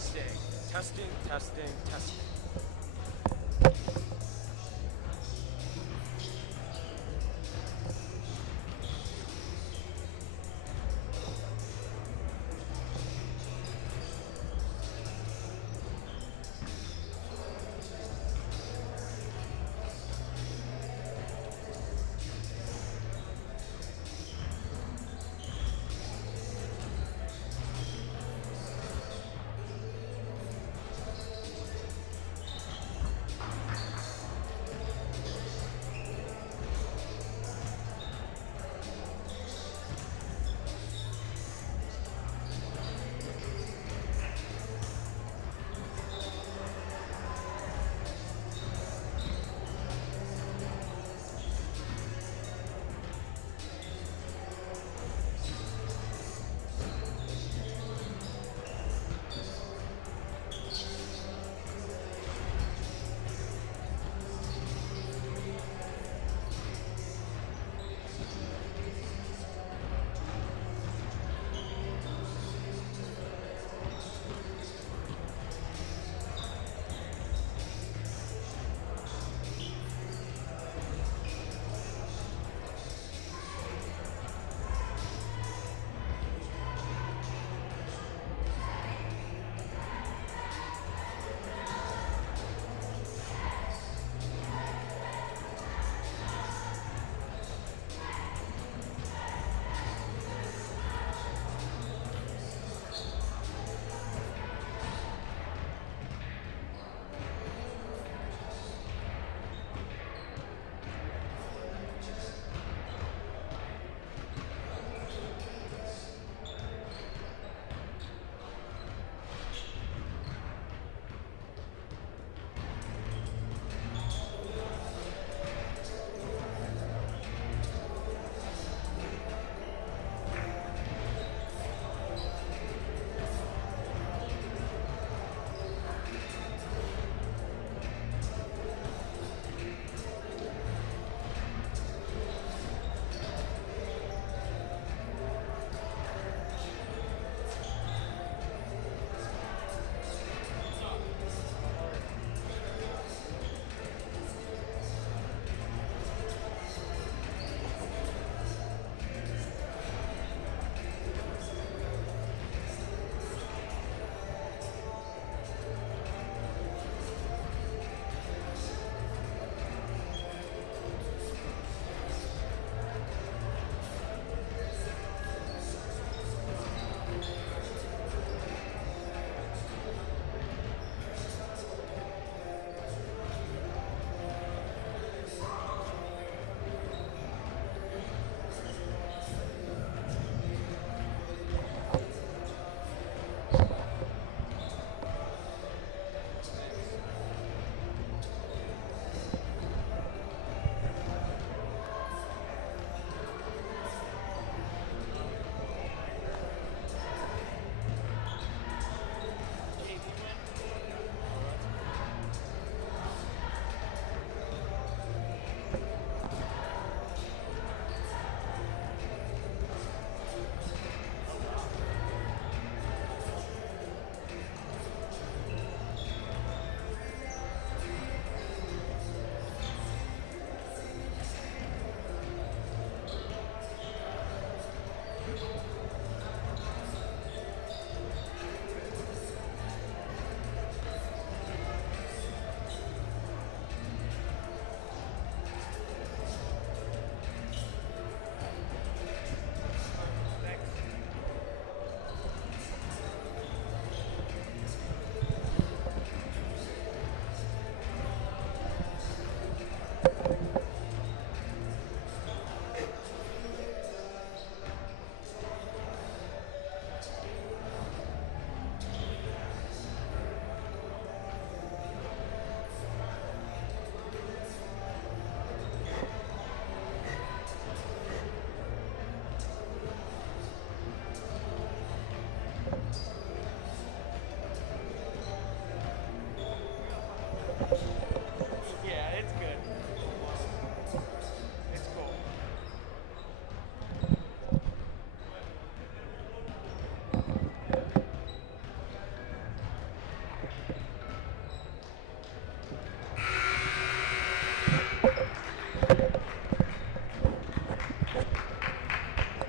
Testing, testing, testing.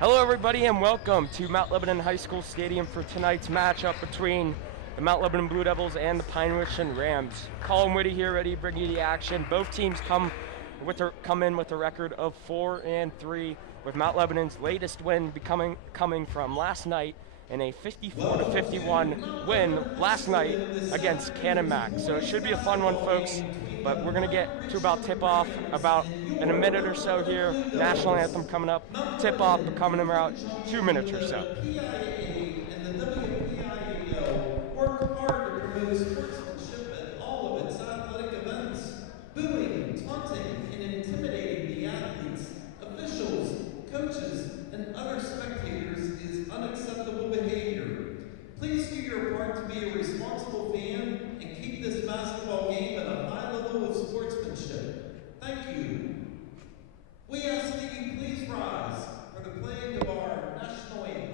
Hello everybody and welcome to Mount Lebanon High School Stadium for tonight's matchup between the Mount Lebanon Blue Devils and the Pine Richland Rams. Colin Whitty here, ready to bring you the action. Both teams come in with a record of 4-3, with Mount Lebanon's latest win coming from last night in a 54-51 win last night against Cannon Mac. So it should be a fun one, folks, but we're going to get to about tip-off about in a minute or so here. National anthem coming up, tip-off coming in about 2 minutes or so. Work hard to promote sportsmanship at all of its athletic events. Booing, taunting, and intimidating the athletes, officials, coaches, and other spectators is unacceptable behavior. Please do your part to be a responsible fan and keep this basketball game at a high level of sportsmanship. Thank you. We ask that you please rise for the playing of our national anthem.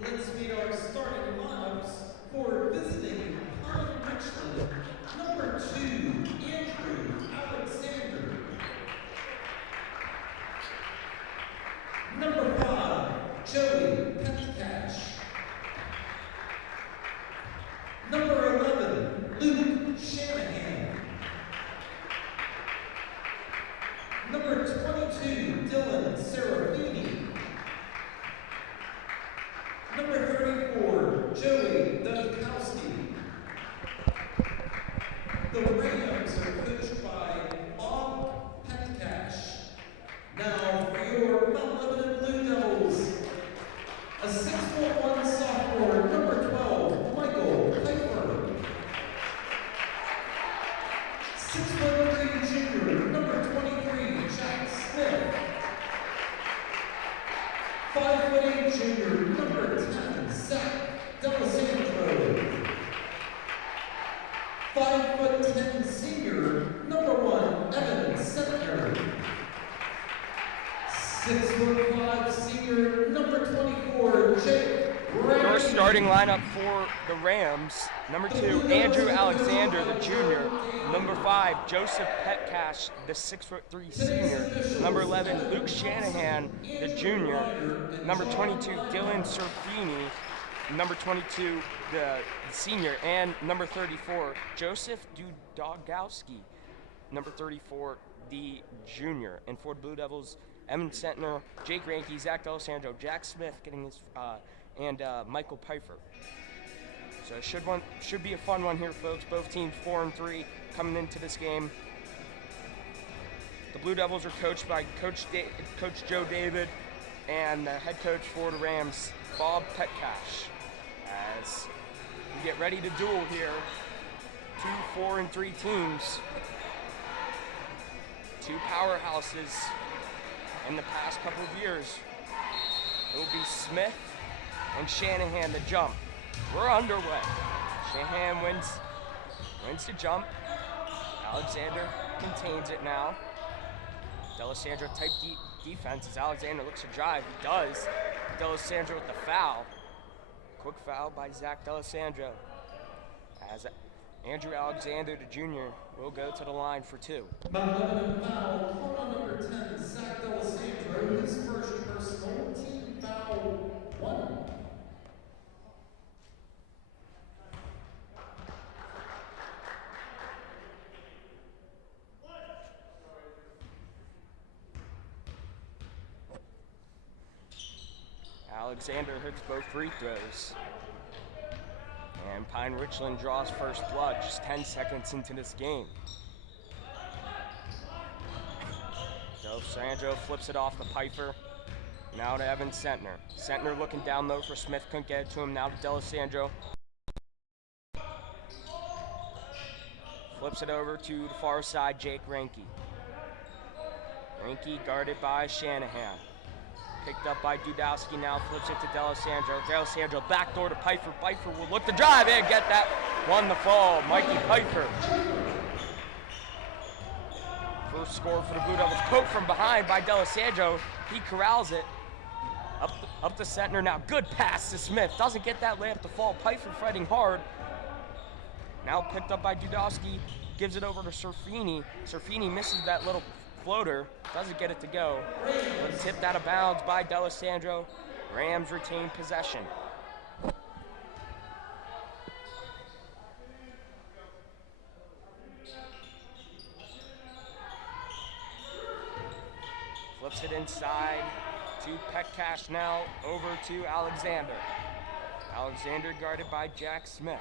Let's meet our starting lineups for visiting Pine Richland. Number 2, Andrew Alexander. Number 5, Joey Petcash. Number 11, Luke Shanahan. Number 22, Dylan Serafini. Number 34, Joey Dudkowski. The Rams are coached by Bob Petcash. Now for your Mount Lebanon Blue Devils, a 6'1" sophomore, number 12, Michael Piper. 6'3" junior, number 23, Jack Smith. 5'8" junior, number 10, Zach D'Alessandro. 5'10" senior, number 1, Evan Settner. 6'5" senior, number 24, Jake Ray. Your starting lineup for the Rams: number 2, Andrew Alexander, the junior; number 5, Joseph Petcash, the 6'3" senior; number 11, Luke Shanahan, the junior; number 22, Dylan Serafini; number 22, the senior; and number 34, Joseph Dudkowski, number 34, the junior. And for the Blue Devils, Evan Settner, Jake Ranke, Zach D'Alessandro, Jack Smith getting his and Michael Pfeiffer. So it should be a fun one here, folks. Both teams 4-3 coming into this game. The Blue Devils are coached by Coach Joe David, and the head coach for the Rams, Bob Petcash. As we get ready to duel here, 2 4-3 teams, 2 powerhouses in the past couple of years. It will be Smith and Shanahan the jump. We're underway. Shanahan wins the jump. Alexander contains it now. D'Alessandro type defense as Alexander looks to drive. He does. D'Alessandro with the foul. Quick foul by Zach D'Alessandro, as Andrew Alexander, the junior, will go to the line for 2. Mount Lebanon foul called on number 10, Zach D'Alessandro, his first personal, team foul 1. Alexander hits both free throws. And Pine Richland draws first blood just 10 seconds into this game. D'Alessandro flips it off to Pfeiffer. Now to Evan Sentner. Sentner looking down low for Smith, couldn't get it to him. Now to D'Alessandro. Flips it over to the far side, Jake Reinke. Reinke guarded by Shanahan. Picked up by Dudowski, now flips it to D'Alessandro. D'Alessandro backdoor to Pfeiffer. Pfeiffer will look to drive and get that. Won the fall, Mikey Pfeiffer. First score for the Blue Devils. Poked from behind by D'Alessandro. He corrals it. Up to Sentner now. Good pass to Smith. Doesn't get that layup to fall. Pfeiffer fighting hard. Now picked up by Dudowski. Gives it over to Serfini. Serfini misses that little floater. Doesn't get it to go. But tipped out of bounds by D'Alessandro. Rams retain possession. Flips it inside to Petcash now, over to Alexander. Alexander guarded by Jack Smith.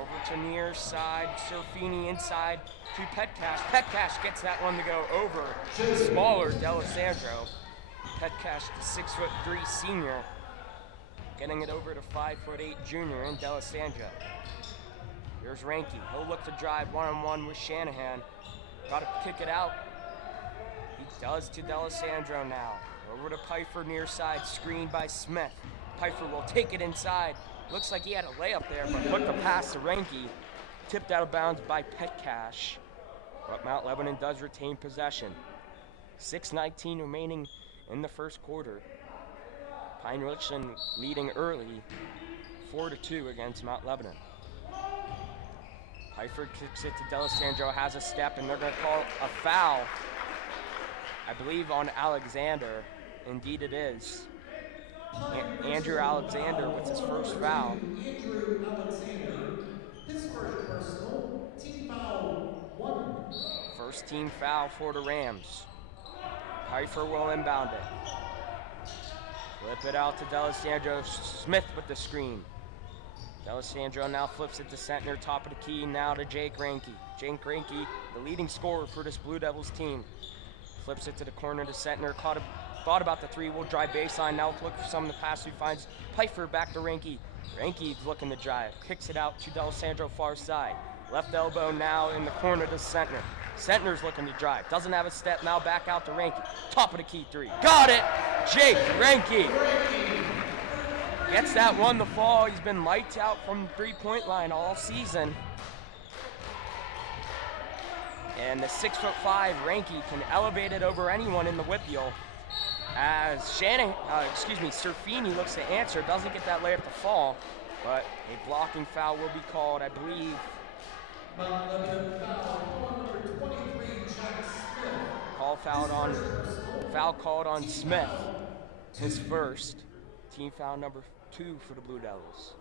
Over to near side, Serfini inside to Petcash. Petcash gets that one to go over the smaller D'Alessandro. Petcash, the 6'3" senior, getting it over to 5'8" junior in D'Alessandro. Here's Reinke. He'll look to drive one-on-one with Shanahan. Got to kick it out. He does to D'Alessandro now. Over to Pfeiffer near side, screened by Smith. Pfeiffer will take it inside. Looks like he had a layup there, but put the pass to Reinke. Tipped out of bounds by Petcash. But Mount Lebanon does retain possession. 6:19 remaining in the first quarter. Pine Richland leading early, 4-2 against Mount Lebanon. Pfeiffer kicks it to D'Alessandro, has a step, and they're going to call a foul, I believe, on Alexander. Indeed it is. Andrew Alexander with his first foul. Andrew Alexander, his first personal, team foul 1. First team foul for the Rams. Pfeiffer will inbound it. Flip it out to D'Alessandro. Smith with the screen. D'Alessandro now flips it to Sentner, top of the key, now to Jake Reinke. Jake Reinke, the leading scorer for this Blue Devils team. Flips it to the corner to Sentner, thought about the three, will drive baseline, now look for some of the pass, he finds Pfeiffer back to Reinke. Reinke's looking to drive, kicks it out to D'Alessandro far side. Left elbow now in the corner to Sentner. Sentner's looking to drive, doesn't have a step, now back out to Reinke. Top of the key three, got it! Jake Reinke gets that one to fall. He's been lights out from the three-point line all season. And the 6'5" Reinke can elevate it over anyone in the Whippeal. As Serfini looks to answer, doesn't get that layup to fall, but a blocking foul will be called, I believe. Foul called on Smith, his first. Team foul number 2 for the Blue Devils.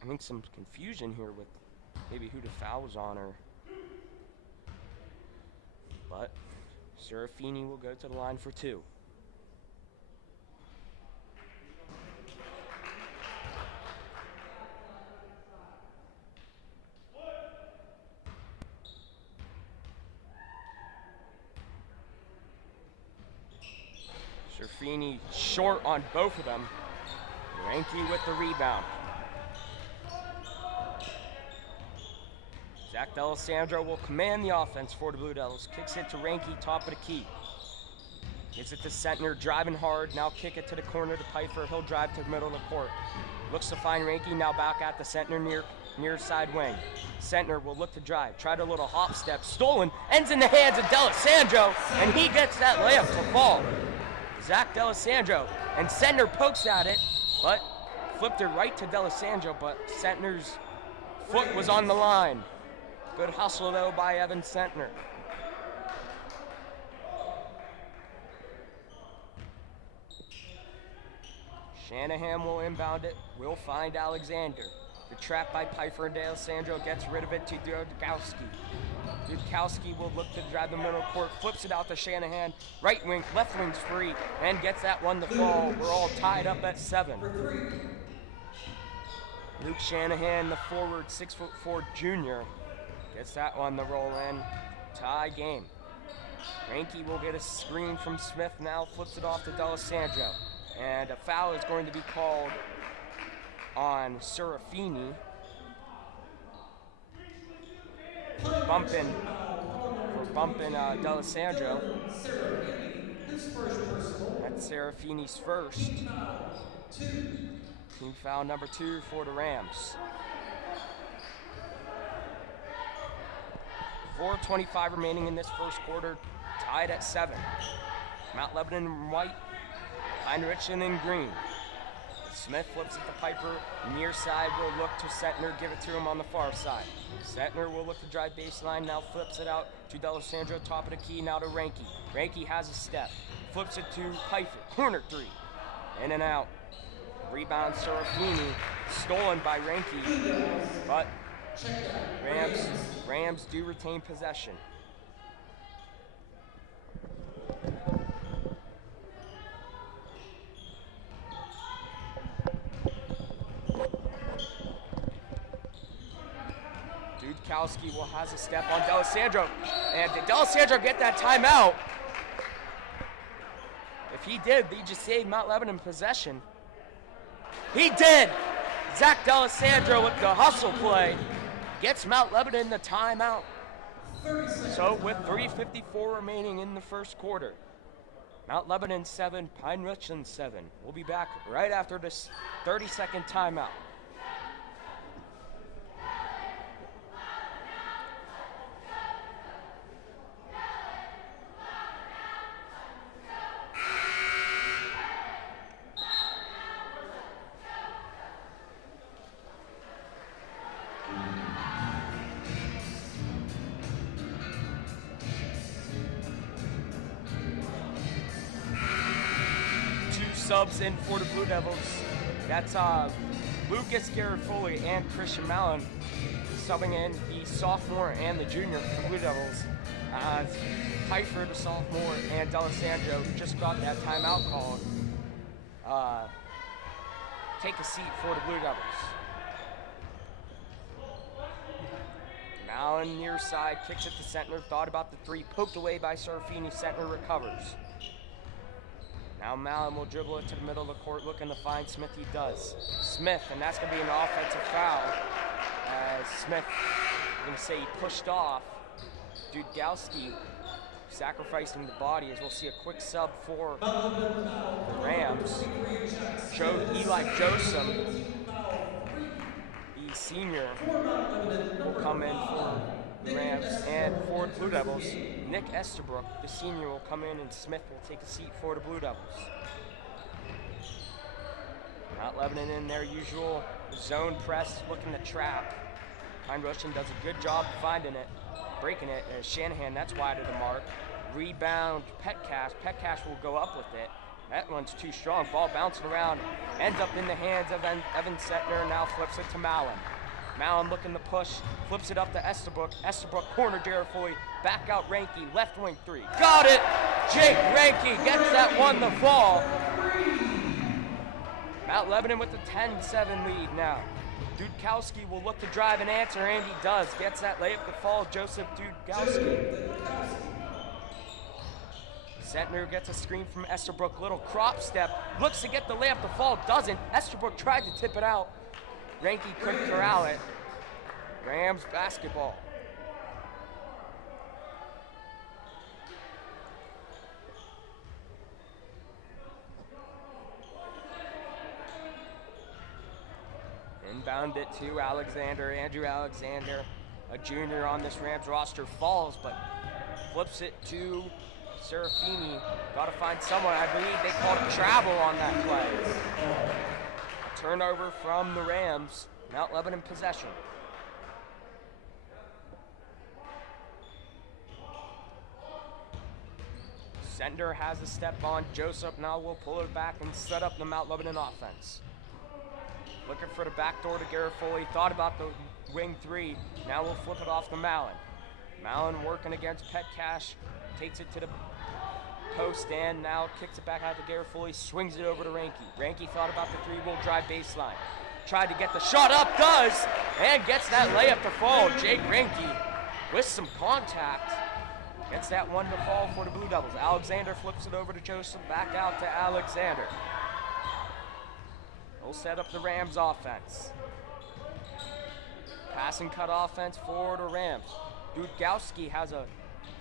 I think some confusion here with maybe who the foul was on, but Serafini will go to the line for 2. Serafini short on both of them. Reinke with the rebound. Zach D'Alessandro will command the offense for the Blue Devils. Kicks it to Reinke, top of the key. Gives it to Sentner, driving hard. Now kick it to the corner to Pfeiffer. He'll drive to the middle of the court. Looks to find Reinke, now back at the Sentner near side wing. Sentner will look to drive. Tried a little hop step. Stolen. Ends in the hands of D'Alessandro. And he gets that layup to fall. Zach D'Alessandro. And Sentner pokes at it, but flipped it right to D'Alessandro. But Sentner's foot was on the line. Good hustle, though, by Evan Sentner. Shanahan will inbound it. Will find Alexander. The trap by Pfeiffer and D'Alessandro gets rid of it to Dudkowski. Dudkowski will look to drive the middle court. Flips it out to Shanahan. Right wing, left wing's free. And gets that one to fall. We're all tied up at 7. Luke Shanahan, the forward, 6'4" junior. Gets that one to roll in. Tie game. Reinke will get a screen from Smith. Now flips it off to D'Alessandro. And a foul is going to be called on Serafini. Bumping D'Alessandro. That's Serafini's first. Team foul number 2 for the Rams. 4:25 remaining in this first quarter. Tied at 7. Mount Lebanon in white. Richland in green. Smith flips it to Piper. Near side will look to Sentner. Give it to him on the far side. Sentner will look to drive baseline. Now flips it out to D'Alessandro. Top of the key. Now to Reinke. Reinke has a step. Flips it to Piper. Corner 3. In and out. Rebound Serafini. Stolen by Reinke. But Rams do retain possession. Dudkowski will has a step on D'Alessandro. And did D'Alessandro get that timeout? If he did, he just saved Mount Lebanon possession. He did! Zach D'Alessandro with the hustle play gets Mount Lebanon the timeout. So with 3:54 remaining in the first quarter, Mount Lebanon 7, Pine Richland 7. We'll be back right after this 30-second timeout. Subs in for the Blue Devils. That's Lucas Garofoli and Christian Mallon subbing in the sophomore and the junior for the Blue Devils. Pfeiffer, the sophomore, and D'Alessandro just got that timeout called. Take a seat for the Blue Devils. Mallon near side, kicks it to Sentner, thought about the 3, poked away by Serafini. Sentner recovers. Now Mallon will dribble it to the middle of the court, looking to find Smith. He does. Smith, and that's going to be an offensive foul. As Smith, I'm going to say he pushed off. Dudkowski sacrificing the body, as we'll see a quick sub for the Rams. Eli Joseph, the senior, will come in for the Rams, and for the Blue Devils, Nick Estabrook, the senior, will come in, and Smith will take a seat for the Blue Devils. Mount Lebanon in their usual zone press, looking to trap. Pine Richland does a good job finding it, breaking it. Shanahan, that's wide of the mark. Rebound, Petcash. Petcash will go up with it. That one's too strong. Ball bouncing around, ends up in the hands of Evan Sentner, now flips it to Mallon. Mallon looking to push, flips it up to Estabrook. Estabrook corner Garofoli, back out Reinke, left wing 3. Got it! Jake Reinke gets that one to fall. Mount Lebanon with the 10-7 lead now. Dudkowski will look to drive and answer, and he does. Gets that layup to fall, Joseph Dudkowski. Sentner gets a screen from Estabrook, little crop step, looks to get the layup to fall, doesn't. Estabrook tried to tip it out. Reinke couldn't corral it. Rams basketball. Rebound it to Alexander. Andrew Alexander, a junior on this Rams roster, falls, but flips it to Serafini. Got to find someone. I believe they called travel on that play. A turnover from the Rams. Mount Lebanon possession. Sender has a step on. Joseph now will pull it back and set up the Mount Lebanon offense. Looking for the back door to Garofoli. Thought about the wing three. Now we'll flip it off to Mallon. Mallon working against Petcash. Takes it to the post and now kicks it back out to Garofoli. Swings it over to Ranke. Ranke thought about the three. Will drive baseline. Tried to get the shot up. Does. And gets that layup to fall. Jake Ranke with some contact. Gets that one to fall for the Blue Devils. Alexander flips it over to Joseph. Back out to Alexander. He'll set up the Rams offense. Pass and cut offense for the Rams. Dudkowski has a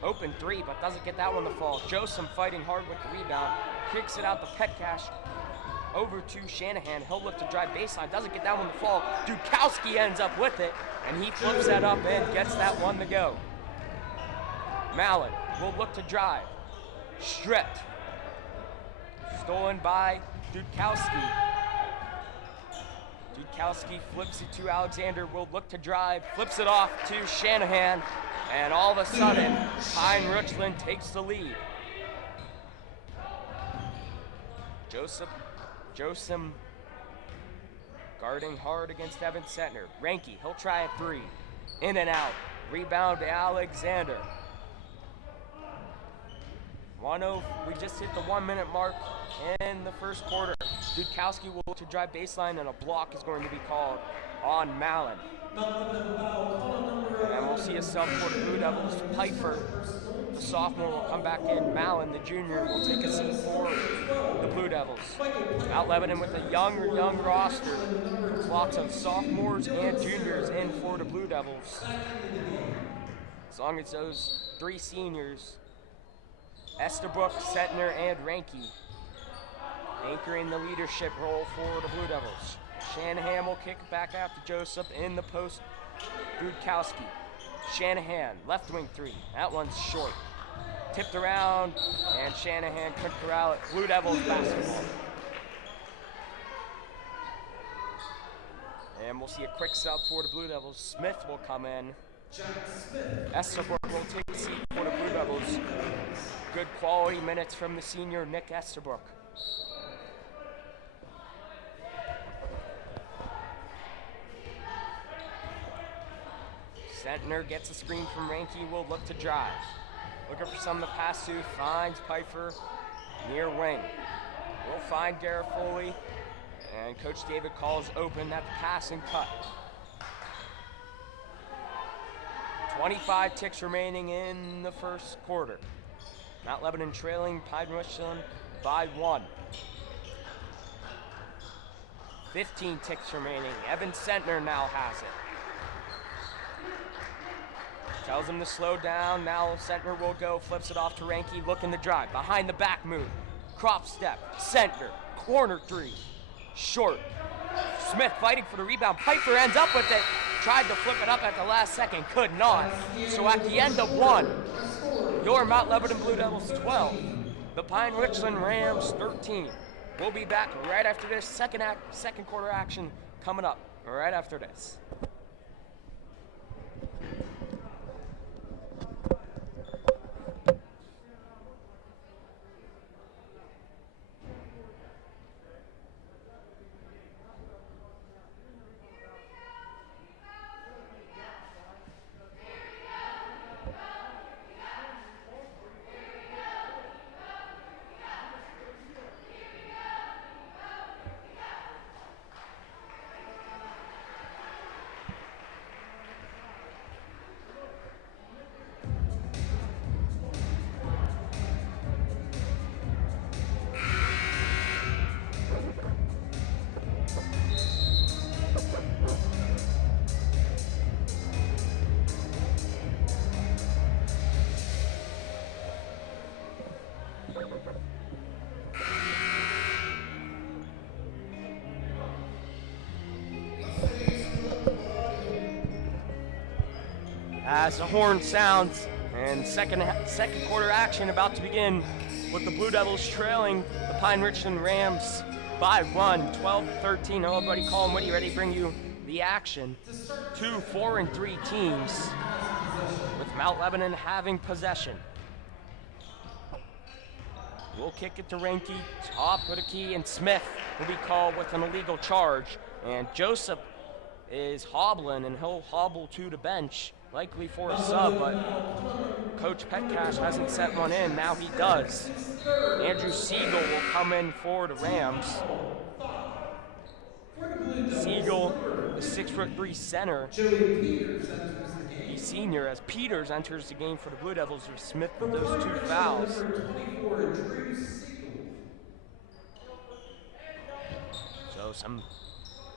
open three, but doesn't get that one to fall. Joseph fighting hard with the rebound. Kicks it out to Petcash. Over to Shanahan. He'll look to drive baseline. Doesn't get that one to fall. Dudkowski ends up with it, and he flips that up and gets that one to go. Mallon will look to drive. Stripped. Stolen by Dudkowski. Dudkowski flips it to Alexander. Will look to drive. Flips it off to Shanahan. And all of a sudden, Pine Richland takes the lead. Joseph guarding hard against Evan Setner. Ranke, he'll try a three. In and out. Rebound to Alexander. We just hit the 1 minute mark in the first quarter. Dudkowski will look to drive baseline and a block is going to be called on Mallon. And we'll see a sub for the Blue Devils. Pfeiffer, the sophomore, will come back in. Mallon, the junior, will take a seat for the Blue Devils. Mount Lebanon with a young roster. Lots of sophomores and juniors in for the Blue Devils. As long as those three seniors, Estabrook, Setner, and Ranke, anchoring the leadership role for the Blue Devils. Shanahan will kick back out to Joseph in the post. Dudkowski. Shanahan, left wing three. That one's short. Tipped around, and Shanahan couldn't corral it. Blue Devils basketball. And we'll see a quick sub for the Blue Devils. Smith will come in. Estabrook will take a seat for the Blue Devils. Good quality minutes from the senior Nick Estabrook. Sentner gets a screen from Ranke, will look to drive. Looking for someone to pass to, finds Pfeiffer near wing. Will find Garofoli, and Coach David calls open that pass and cut. 25 ticks remaining in the first quarter. Mount Lebanon trailing Pine Richland by 1. 15 ticks remaining. Evan Sentner now has it. Tells him to slow down. Now Sentner will go, flips it off to Ranke, looking to drive. Behind the back move. Crop step. Sentner. Corner three. Short. Smith fighting for the rebound. Pfeiffer ends up with it. Tried to flip it up at the last second. Could not. So at the end of 1, your Mount Lebanon Blue Devils 12. The Pine Richland Rams 13. We'll be back right after this. Second quarter action coming up right after this. as the horn sounds and second quarter action about to begin with the Blue Devils trailing the Pine Richland Rams by 1, 12-13. Everybody call them Woody, ready to bring you the action. 2 4-3 teams with Mount Lebanon having possession. We'll kick it to Reinke, top of the key, and Smith will be called with an illegal charge. And Joseph is hobbling, and he'll hobble to the bench, likely for a sub, but Coach Petcash hasn't set one in. Now he does. Andrew Siegel will come in for the Rams. Siegel, the 6'3" center, the senior, as Peters enters the game for the Blue Devils with Smith with those 2 fouls. So some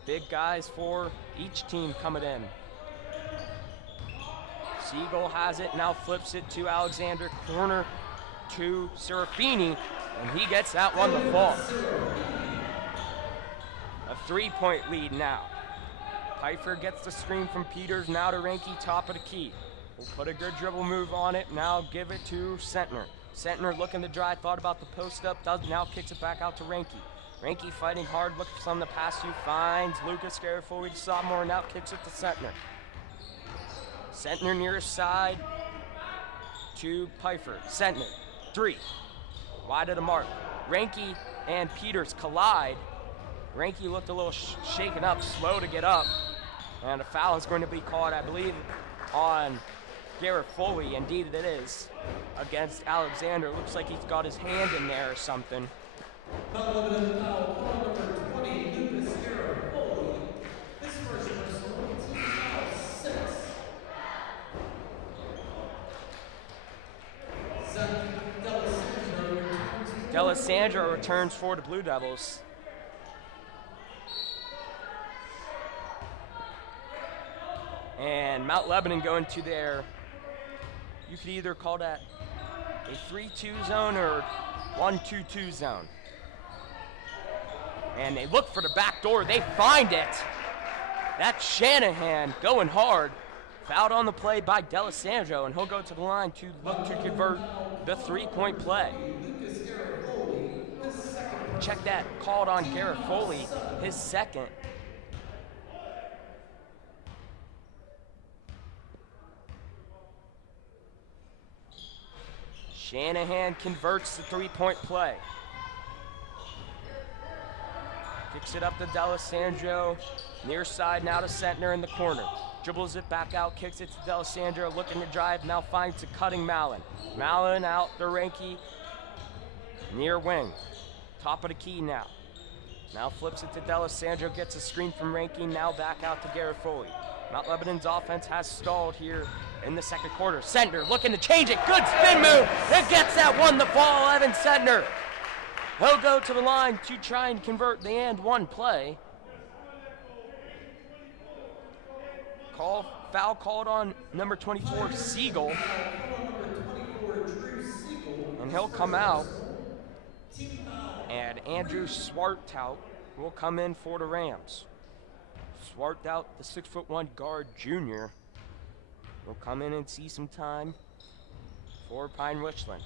big guys for each team coming in. Siegel has it, now flips it to Alexander, corner to Serafini, and he gets that one to fall. A 3-point lead now. Pfeiffer gets the screen from Peters, now to Reinke, top of the key. We'll put a good dribble move on it, now give it to Sentner. Sentner looking to drive, thought about the post up, does, now kicks it back out to Reinke. Reinke fighting hard, looking for something to pass to, finds Lucas Garofoli, the sophomore, now kicks it to Sentner. Sentner near his side to Pfeiffer. Sentner, 3, wide of the mark. Reinke and Peters collide. Reinke looked a little shaken up, slow to get up, and a foul is going to be called, I believe, on Garofoli. Indeed it is, against Alexander. It looks like he's got his hand in there or something. Number 20, Lucas Garofoli. His first personal, team foul 6. D'Alessandro returns for the Blue Devils. And Mount Lebanon going to their, you could either call that a 3-2 zone or 1-2-2 zone. And they look for the back door, they find it. That's Shanahan going hard. Fouled on the play by D'Alessandro, and he'll go to the line to look to convert the 3-point play. Check that, called on Garofoli, his second. Shanahan converts the 3-point play. Kicks it up to D'Alessandro, near side now to Sentner in the corner. Dribbles it back out, kicks it to D'Alessandro, looking to drive, now finds a cutting Mallon. Mallon out to Reinke, near wing. Top of the key now. Now flips it to D'Alessandro, gets a screen from Reinke, now back out to Garofoli. Mount Lebanon's offense has stalled here in the second quarter. Sentner looking to change it, good spin move, and gets that one to fall, Evan Sentner. He'll go to the line to try and convert the and one play. Foul called on number 24, Siegel. And he'll come out. And Andrew Swartout will come in for the Rams. Swartout, the 6'1" guard junior, will come in and see some time for Pine Richland.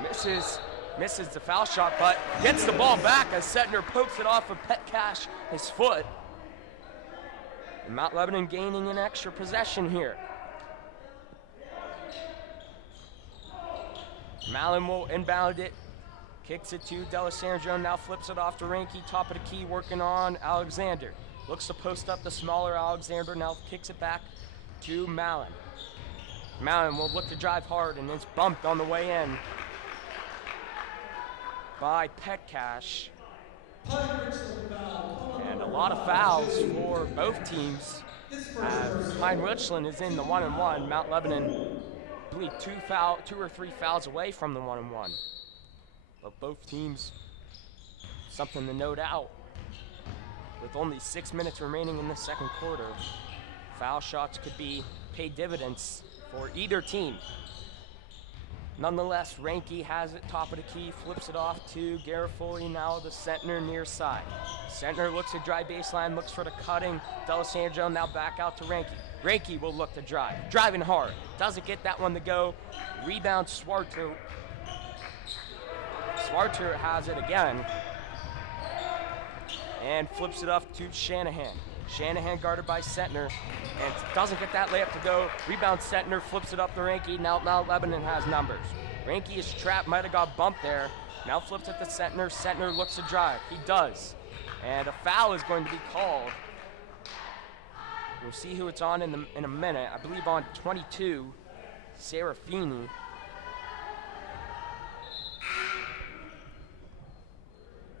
Misses the foul shot, but gets the ball back as Sentner pokes it off of Petcash, his foot. And Mount Lebanon gaining an extra possession here. Mallon will inbound it, kicks it to D'Alessandro, now flips it off to Reinke, top of the key, working on Alexander. Looks to post up the smaller Alexander, now kicks it back to Mallon. Mallon will look to drive hard, and it's bumped on the way in by Petcash. And a lot of fouls for both teams. Pine Richland is in the 1-and-1. Mount Lebanon, I believe, 2 or 3 fouls away from the 1-and-1. But both teams, something to note out. With only 6 minutes remaining in the second quarter, foul shots could be paid dividends for either team. Nonetheless, Reinke has it, top of the key, flips it off to Garofoli, now the Sentner near side. Sentner looks at dry baseline, looks for the cutting D'Alessandro, now back out to Reinke. Reinke will look to drive. Driving hard. Doesn't get that one to go. Rebound Swarter. Swarter has it again. And flips it off to Shanahan. Shanahan guarded by Sentner. And doesn't get that layup to go. Rebound Sentner, flips it up to Reinke. Now Lebanon has numbers. Reinke is trapped, might have got bumped there. Now flips it to Sentner. Sentner looks to drive. He does. And a foul is going to be called. We'll see who it's on in a minute. I believe on 22, Serafini.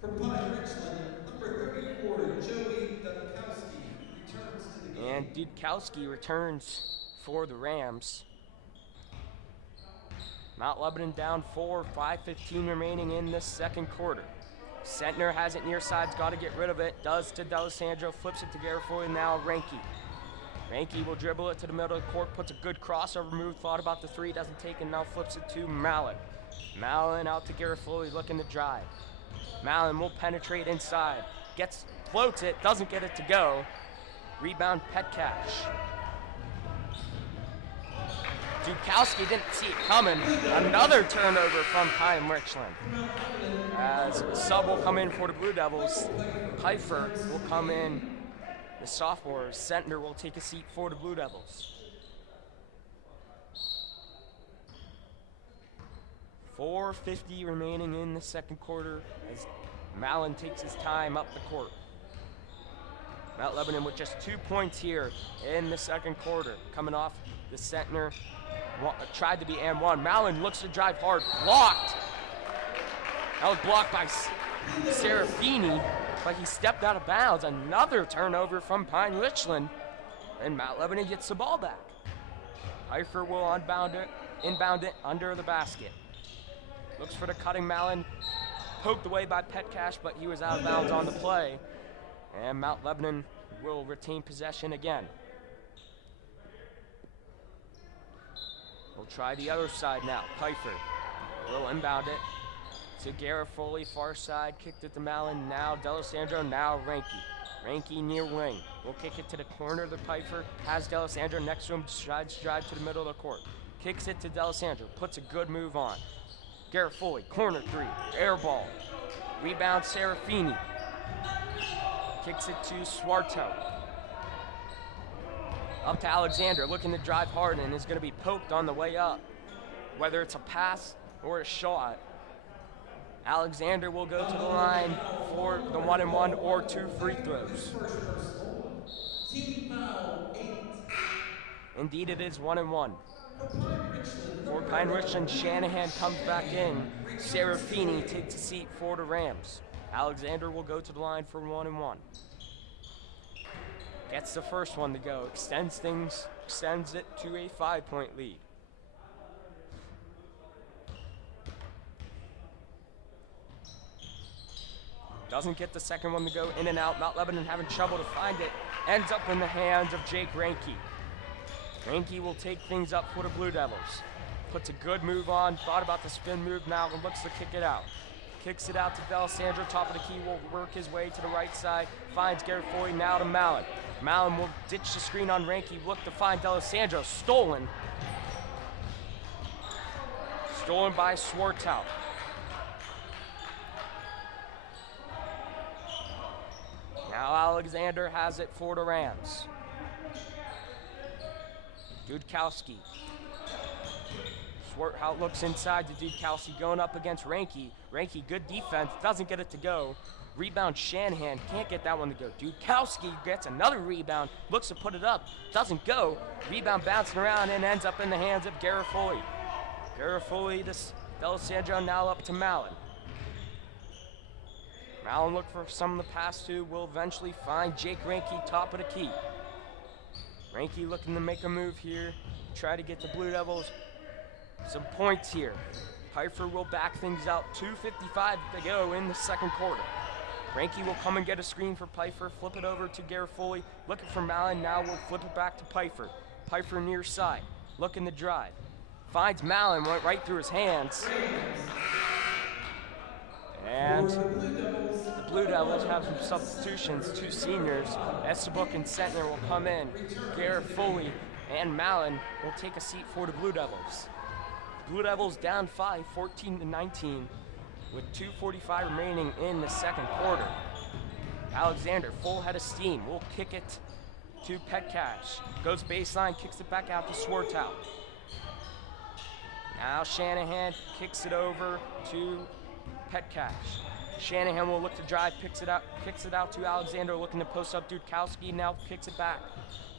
For Pine Richland, number 34, Joey Dudkowski returns to the game. And Dudkowski returns for the Rams. Mount Lebanon down 4, 5:15 remaining in the second quarter. Sentner has it near side's got to get rid of it. Does to D'Alessandro, flips it to Garifoy, now Reinke. Reinke will dribble it to the middle of the court, puts a good crossover move, thought about the three, doesn't take it, now flips it to Mallon. Mallon out to Garifoy, looking to drive. Mallon will penetrate inside, floats it, doesn't get it to go. Rebound Petcash. Dudkowski didn't see it coming. Another turnover from Pine Richland. As sub will come in for the Blue Devils. Pfeiffer will come in, the sophomore. Sentner will take a seat for the Blue Devils. 4:50 remaining in the second quarter as Mallon takes his time up the court. Mount Lebanon with just 2 points here in the second quarter. Coming off the Sentner. Tried to be and one. Mallon looks to drive hard. Blocked. That was blocked by Serafini, but he stepped out of bounds. Another turnover from Pine Richland. And Mount Lebanon gets the ball back. Pfeiffer will inbound it under the basket. Looks for the cutting Mallon. Poked away by Petcash, but he was out of bounds on the play. And Mount Lebanon will retain possession again. We'll try the other side now. Pfeiffer will inbound it to Garifoy, far side, kicked it to Mallon, now D'Alessandro, now Reinke. Reinke near wing. We'll kick it to the corner of the Pfeiffer, has D'Alessandro next to him, strides drive to the middle of the court. Kicks it to D'Alessandro, puts a good move on. Garifoy, corner three, air ball. Rebound Serafini. Kicks it to Swarto. Up to Alexander, looking to drive hard and is going to be poked on the way up. Whether it's a pass or a shot, Alexander will go to the line for the 1-and-1 or 2 free throws. Indeed, it is 1-and-1. For Pine Richland, Shanahan comes back in. Serafini takes a seat for the Rams. Alexander will go to the line for 1-and-1. Gets the first one to go, extends it to a 5-point lead. Doesn't get the second one to go, in and out. Mount Lebanon having trouble to find it. Ends up in the hands of Jake Reinke. Reinke will take things up for the Blue Devils. Puts a good move on, thought about the spin move now, and looks to kick it out. Kicks it out to D'Alessandro, top of the key, will work his way to the right side. Finds Garifoy, now to Mallon. Mallon will ditch the screen on Reinke, look to find D'Alessandro, stolen. Stolen by Swartout. Now Alexander has it for the Rams. Dudkowski. Swartout looks inside to Dudkowski, going up against Reinke. Reinke, good defense, doesn't get it to go. Rebound Shanahan, can't get that one to go. Dudkowski gets another rebound, looks to put it up, doesn't go. Rebound bouncing around and ends up in the hands of Garifoy. Garifoy, this D'Alessandro now up to Mallon. Mallon look for some of the pass to, will eventually find Jake Reinke, top of the key. Reinke looking to make a move here, try to get the Blue Devils some points here. Pfeiffer will back things out, 2:55 to go in the second quarter. Reinke will come and get a screen for Pfeiffer, flip it over to Garifoy, looking for Mallon, now we'll flip it back to Pfeiffer. Pfeiffer near side, looking to drive. Finds Mallon, went right through his hands. And the Blue Devils have some substitutions. 2 seniors, Estabrook and Sentner, will come in. Garrett Foley and Mallon will take a seat for the Blue Devils. Blue Devils down 5, 14-19, with 2:45 remaining in the second quarter. Alexander, full head of steam, will kick it to Petcash. Goes baseline, kicks it back out to Swartout. Now Shanahan kicks it over to Petcash. Shanahan will look to drive, kicks it out to Alexander, looking to post up Dudkowski, now kicks it back.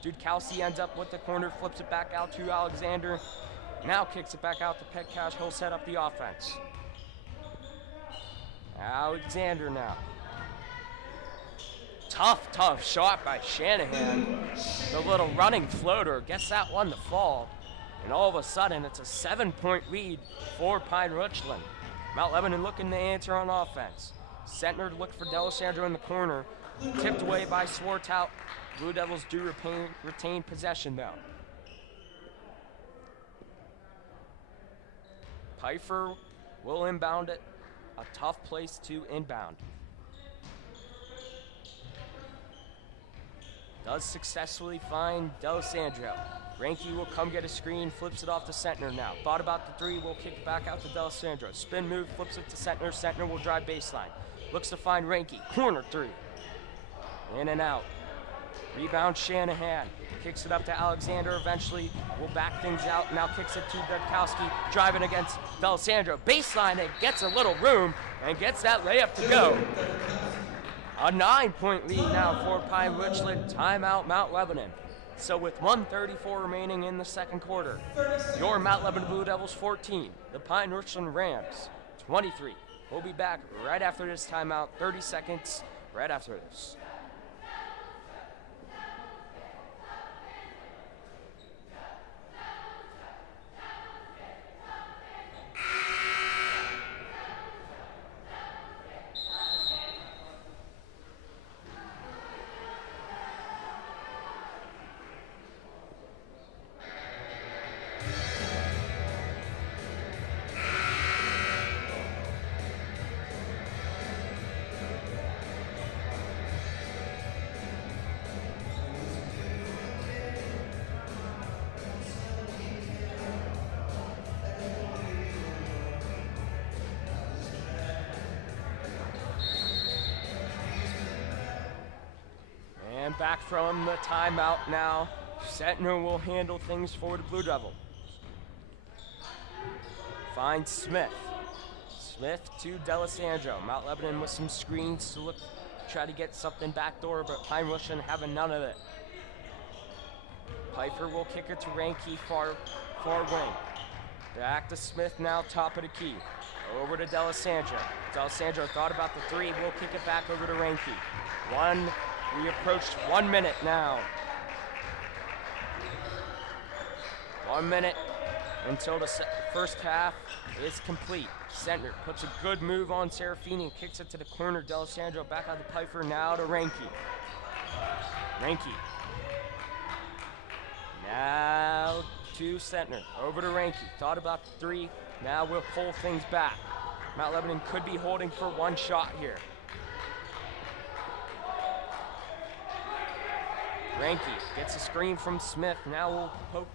Dudkowski ends up with the corner, flips it back out to Alexander, now kicks it back out to Petcash. He'll set up the offense. Alexander now. Tough shot by Shanahan. The little running floater gets that one to fall. And all of a sudden, it's a 7-point lead for Pine Richland. Mount Lebanon looking to answer on offense. Sentner to look for D'Alessandro in the corner. Tipped away by Swartout. Blue Devils do retain possession though. Pfeiffer will inbound it. A tough place to inbound. Does successfully find D'Alessandro. Ranky will come get a screen, flips it off to Sentner now. Thought about the 3, will kick it back out to D'Alessandro. Spin move, flips it to Sentner. Sentner will drive baseline. Looks to find Ranky. Corner 3. In and out. Rebound Shanahan. Kicks it up to Alexander. Eventually will back things out. Now kicks it to Dudkowski. Driving against D'Alessandro. Baseline and gets a little room and gets that layup to go. A 9-point lead now for Pine Richland. Timeout Mount Lebanon. So with 1:34 remaining in the second quarter, your Mount Lebanon Blue Devils 14, the Pine Richland Rams 23. We'll be back right after this timeout, 30 seconds right after this. And back from the timeout now. Sentner will handle things for the Blue Devil. Finds Smith. Smith to D'Alessandro. Mount Lebanon with some screens to look, try to get something backdoor, but Pine Richland having none of it. Pfeiffer will kick it to Ranky, far wing. Back to Smith now, top of the key. Over to D'Alessandro. D'Alessandro thought about the 3, will kick it back over to Ranky. We approached 1 minute now. 1 minute until the first half is complete. Sentner puts a good move on Serafini and kicks it to the corner. D'Alessandro back on the Pfeiffer, now to Ranky. Ranky. Now to Sentner. Over to Ranky. Thought about the 3. Now we'll pull things back. Mount Lebanon could be holding for 1 shot here. Ranky gets a screen from Smith. Now we'll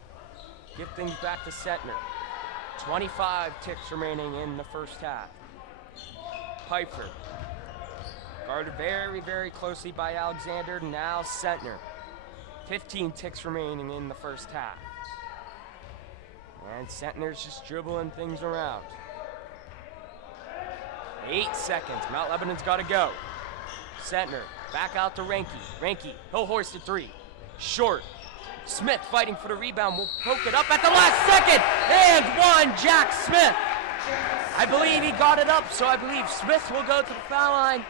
get things back to Sentner. 25 ticks remaining in the first half. Pfeiffer. Guarded very, very closely by Alexander. Now Sentner. 15 ticks remaining in the first half. And Sentner's just dribbling things around. 8 seconds. Mount Lebanon's got to go. Sentner. Back out to Ranky. Ranky, he'll hoist a 3. Short. Smith fighting for the rebound. Will poke it up at the last second. And 1, Jack Smith. I believe he got it up, so I believe Smith will go to the foul line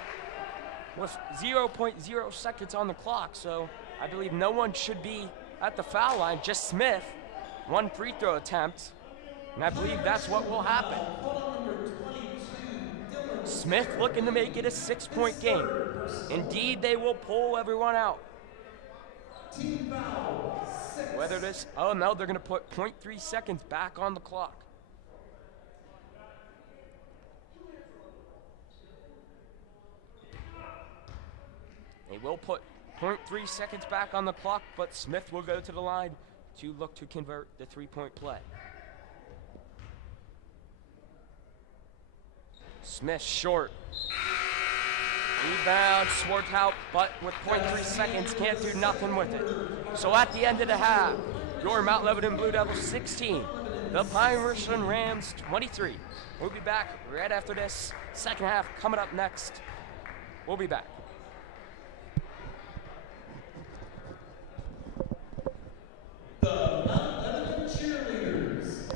with 0.0 seconds on the clock. So I believe no one should be at the foul line, just Smith. 1 free throw attempt. And I believe that's what will happen. Smith looking to make it a 6-point game. Indeed, they will pull everyone out. Whether this, oh no, they're going to put 0.3 seconds back on the clock. They will put 0.3 seconds back on the clock, but Smith will go to the line to look to convert the three-point play. Smith short. Rebound, Swartout, but with 0.3 seconds, can't do nothing with it. So at the end of the half, your Mount Lebanon Blue Devils 16, the Pine Richland Rams 23. We'll be back right after this. Second half coming up next. We'll be back. The Mount Lebanon Cheerleaders.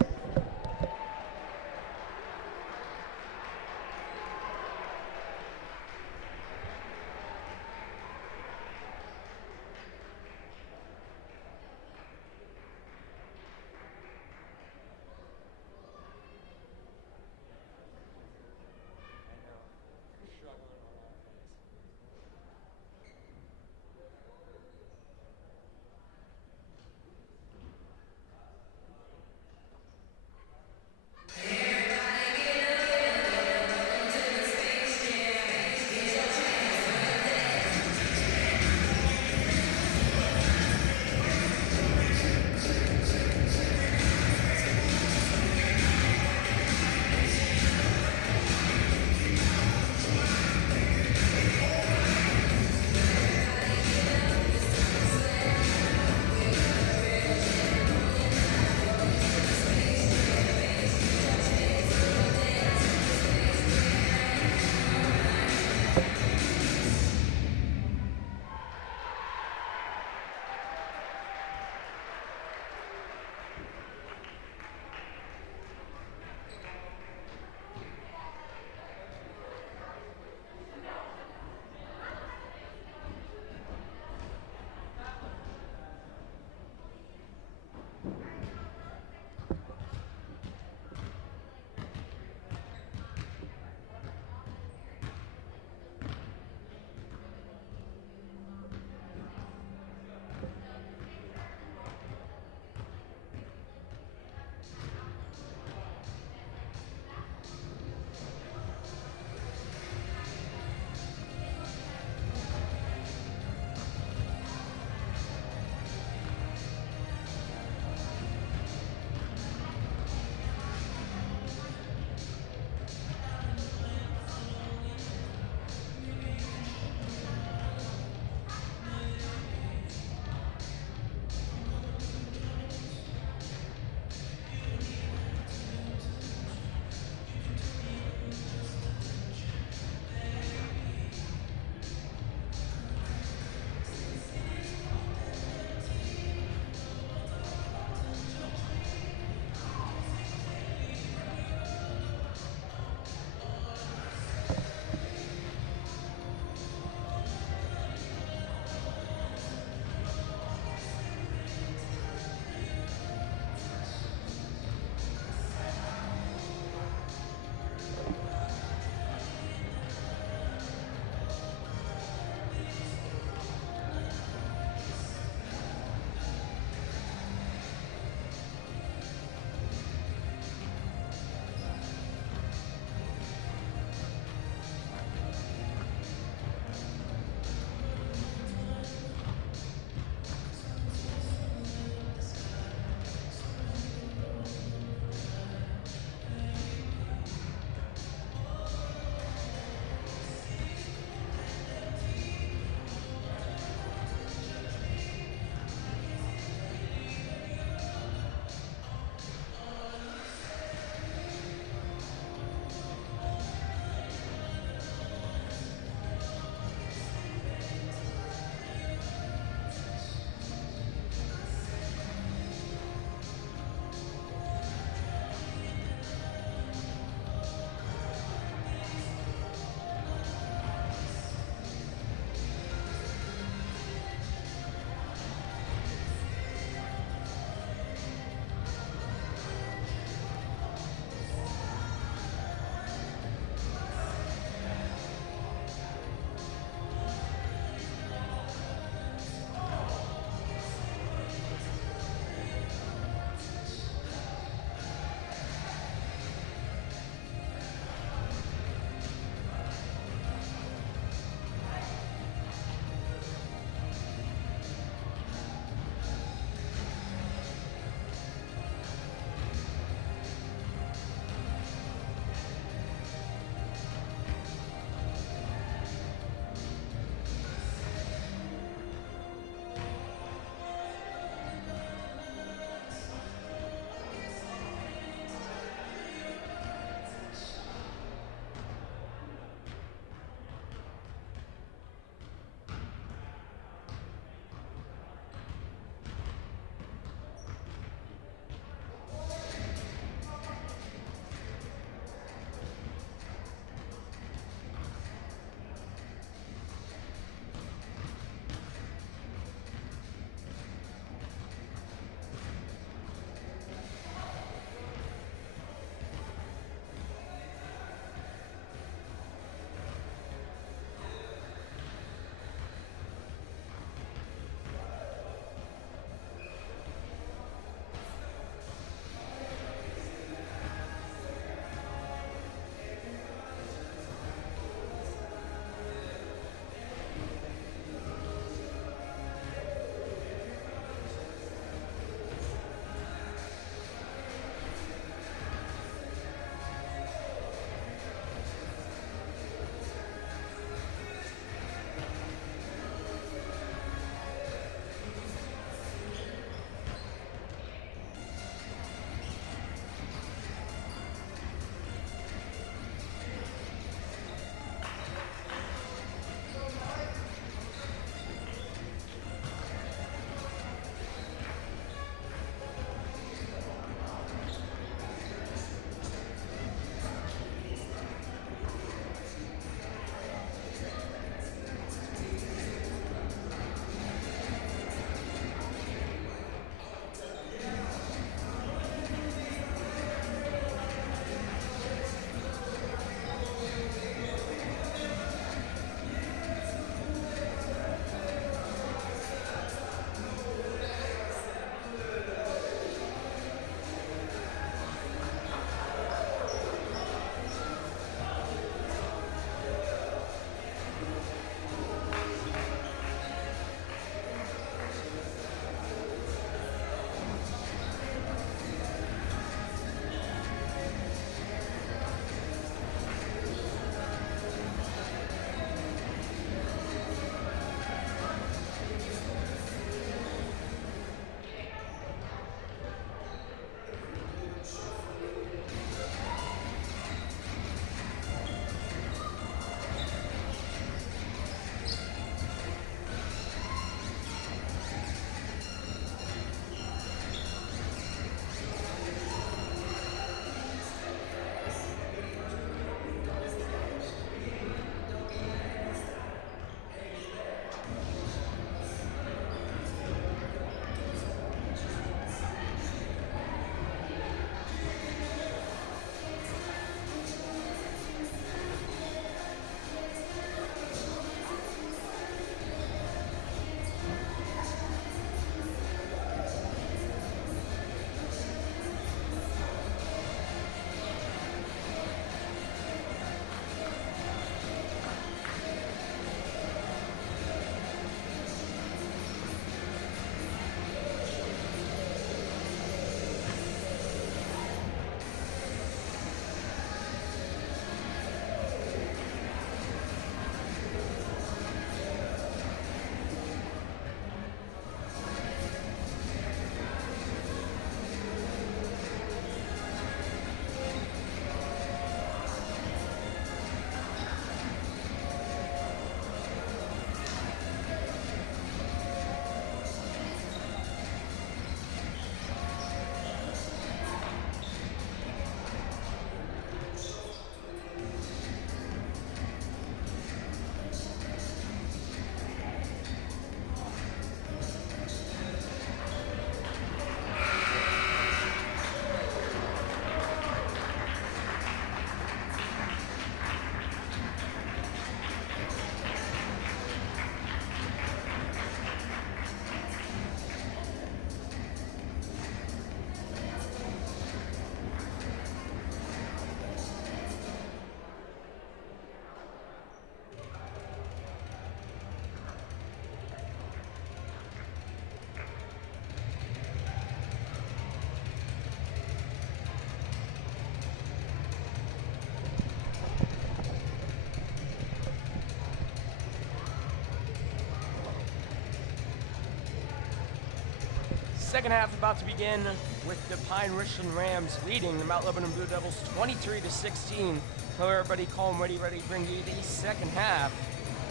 Second half about to begin with the Pine Richland Rams leading the Mount Lebanon Blue Devils 23-16. Hello everybody, Colin ready to bring you the second half.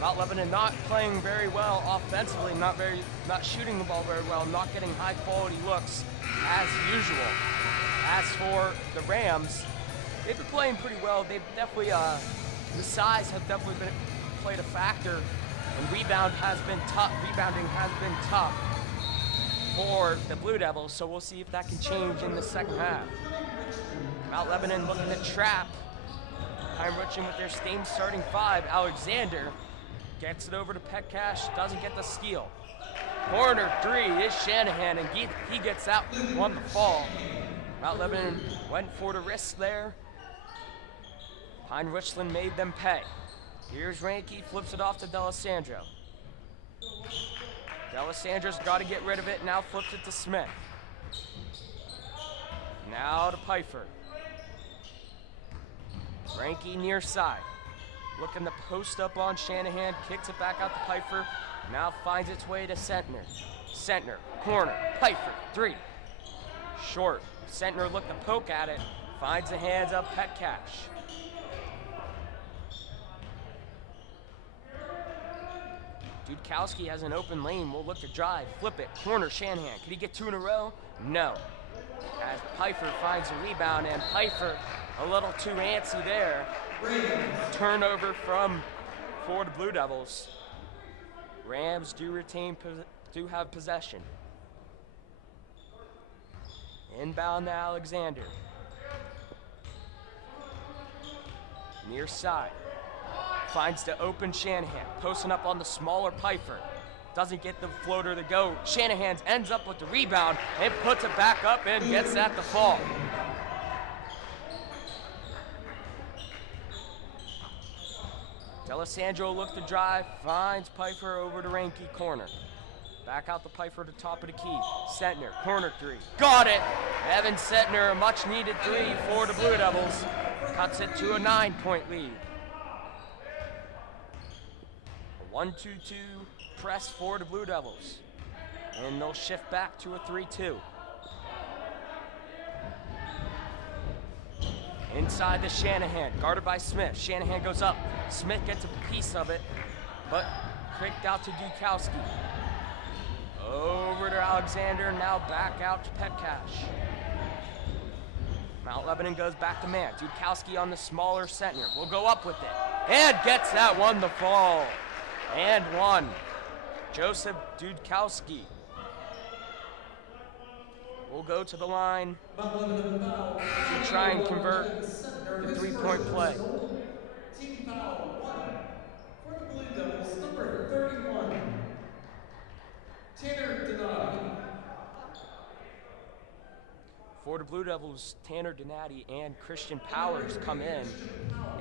Mount Lebanon not playing very well offensively, not shooting the ball very well, not getting high quality looks as usual. As for the Rams, they've been playing pretty well. They've definitely, the size have definitely played a factor, and rebounding has been tough for the Blue Devils, so we'll see if that can change in the second half. Mount Lebanon looking to trap Pine Richland with their same starting five. Alexander gets it over to Petcash, doesn't get the steal. Corner three is Shanahan, and he gets out, won the fall. Mount Lebanon went for the risk there. Pine Richland made them pay. Here's Ranke, flips it off to D'Alessandro. D'Alessandro's got to get rid of it, now flips it to Smith. Now to Pfeiffer. Ranke near side. Looking to post up on Shanahan, kicks it back out to Pfeiffer. Now finds its way to Sentner. Sentner, corner, Pfeiffer, three. Short. Sentner looked to poke at it, finds the hands of Petcash. Dudkowski has an open lane, will look to drive, flip it, corner Shanahan. Can he get two in a row? No. As Pfeiffer finds a rebound, and Pfeiffer a little too antsy there. Turnover for the Blue Devils. Rams do have possession. Inbound to Alexander. Near side. Finds the open Shanahan. Posting up on the smaller Pfeiffer. Doesn't get the floater to go. Shanahan ends up with the rebound and puts it back up and gets that to fall. D'Alessandro looked to drive, finds Pfeiffer over to Ranke, corner. Back out the Pfeiffer to top of the key. Sentner, corner three. Got it! Evan Sentner, a much needed three for the Blue Devils. Cuts it to a 9-point lead. A 1-2-2 press for the Blue Devils. And they'll shift back to a 3-2. Inside to Shanahan, guarded by Smith. Shanahan goes up. Smith gets a piece of it, but kicked out to Dudkowski. Over to Alexander, now back out to Petcash. Mount Lebanon goes back to man. Dudkowski on the smaller Sentner. Will go up with it. And gets that one to fall. And one. Joseph Dudkowski will go to the line to try and convert the three-point play. Team foul 1 for the Blue Devils, number 31, Tanner Donati. For the Blue Devils, Tanner Donati and Christian Powers come in,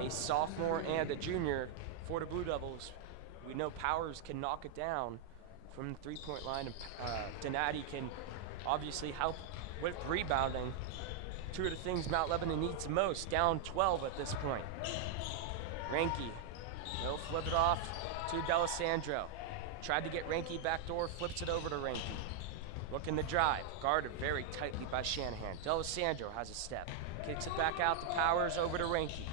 a sophomore and a junior. For the Blue Devils, we know Powers can knock it down from the three-point line, and Donati can obviously help with rebounding. Two of the things Mount Lebanon needs the most, down 12 at this point. Ranke will flip it off to D'Alessandro. Tried to get Ranke backdoor, flips it over to Ranke. Looking to drive, guarded very tightly by Shanahan. D'Alessandro has a step, kicks it back out to Powers, over to Ranke.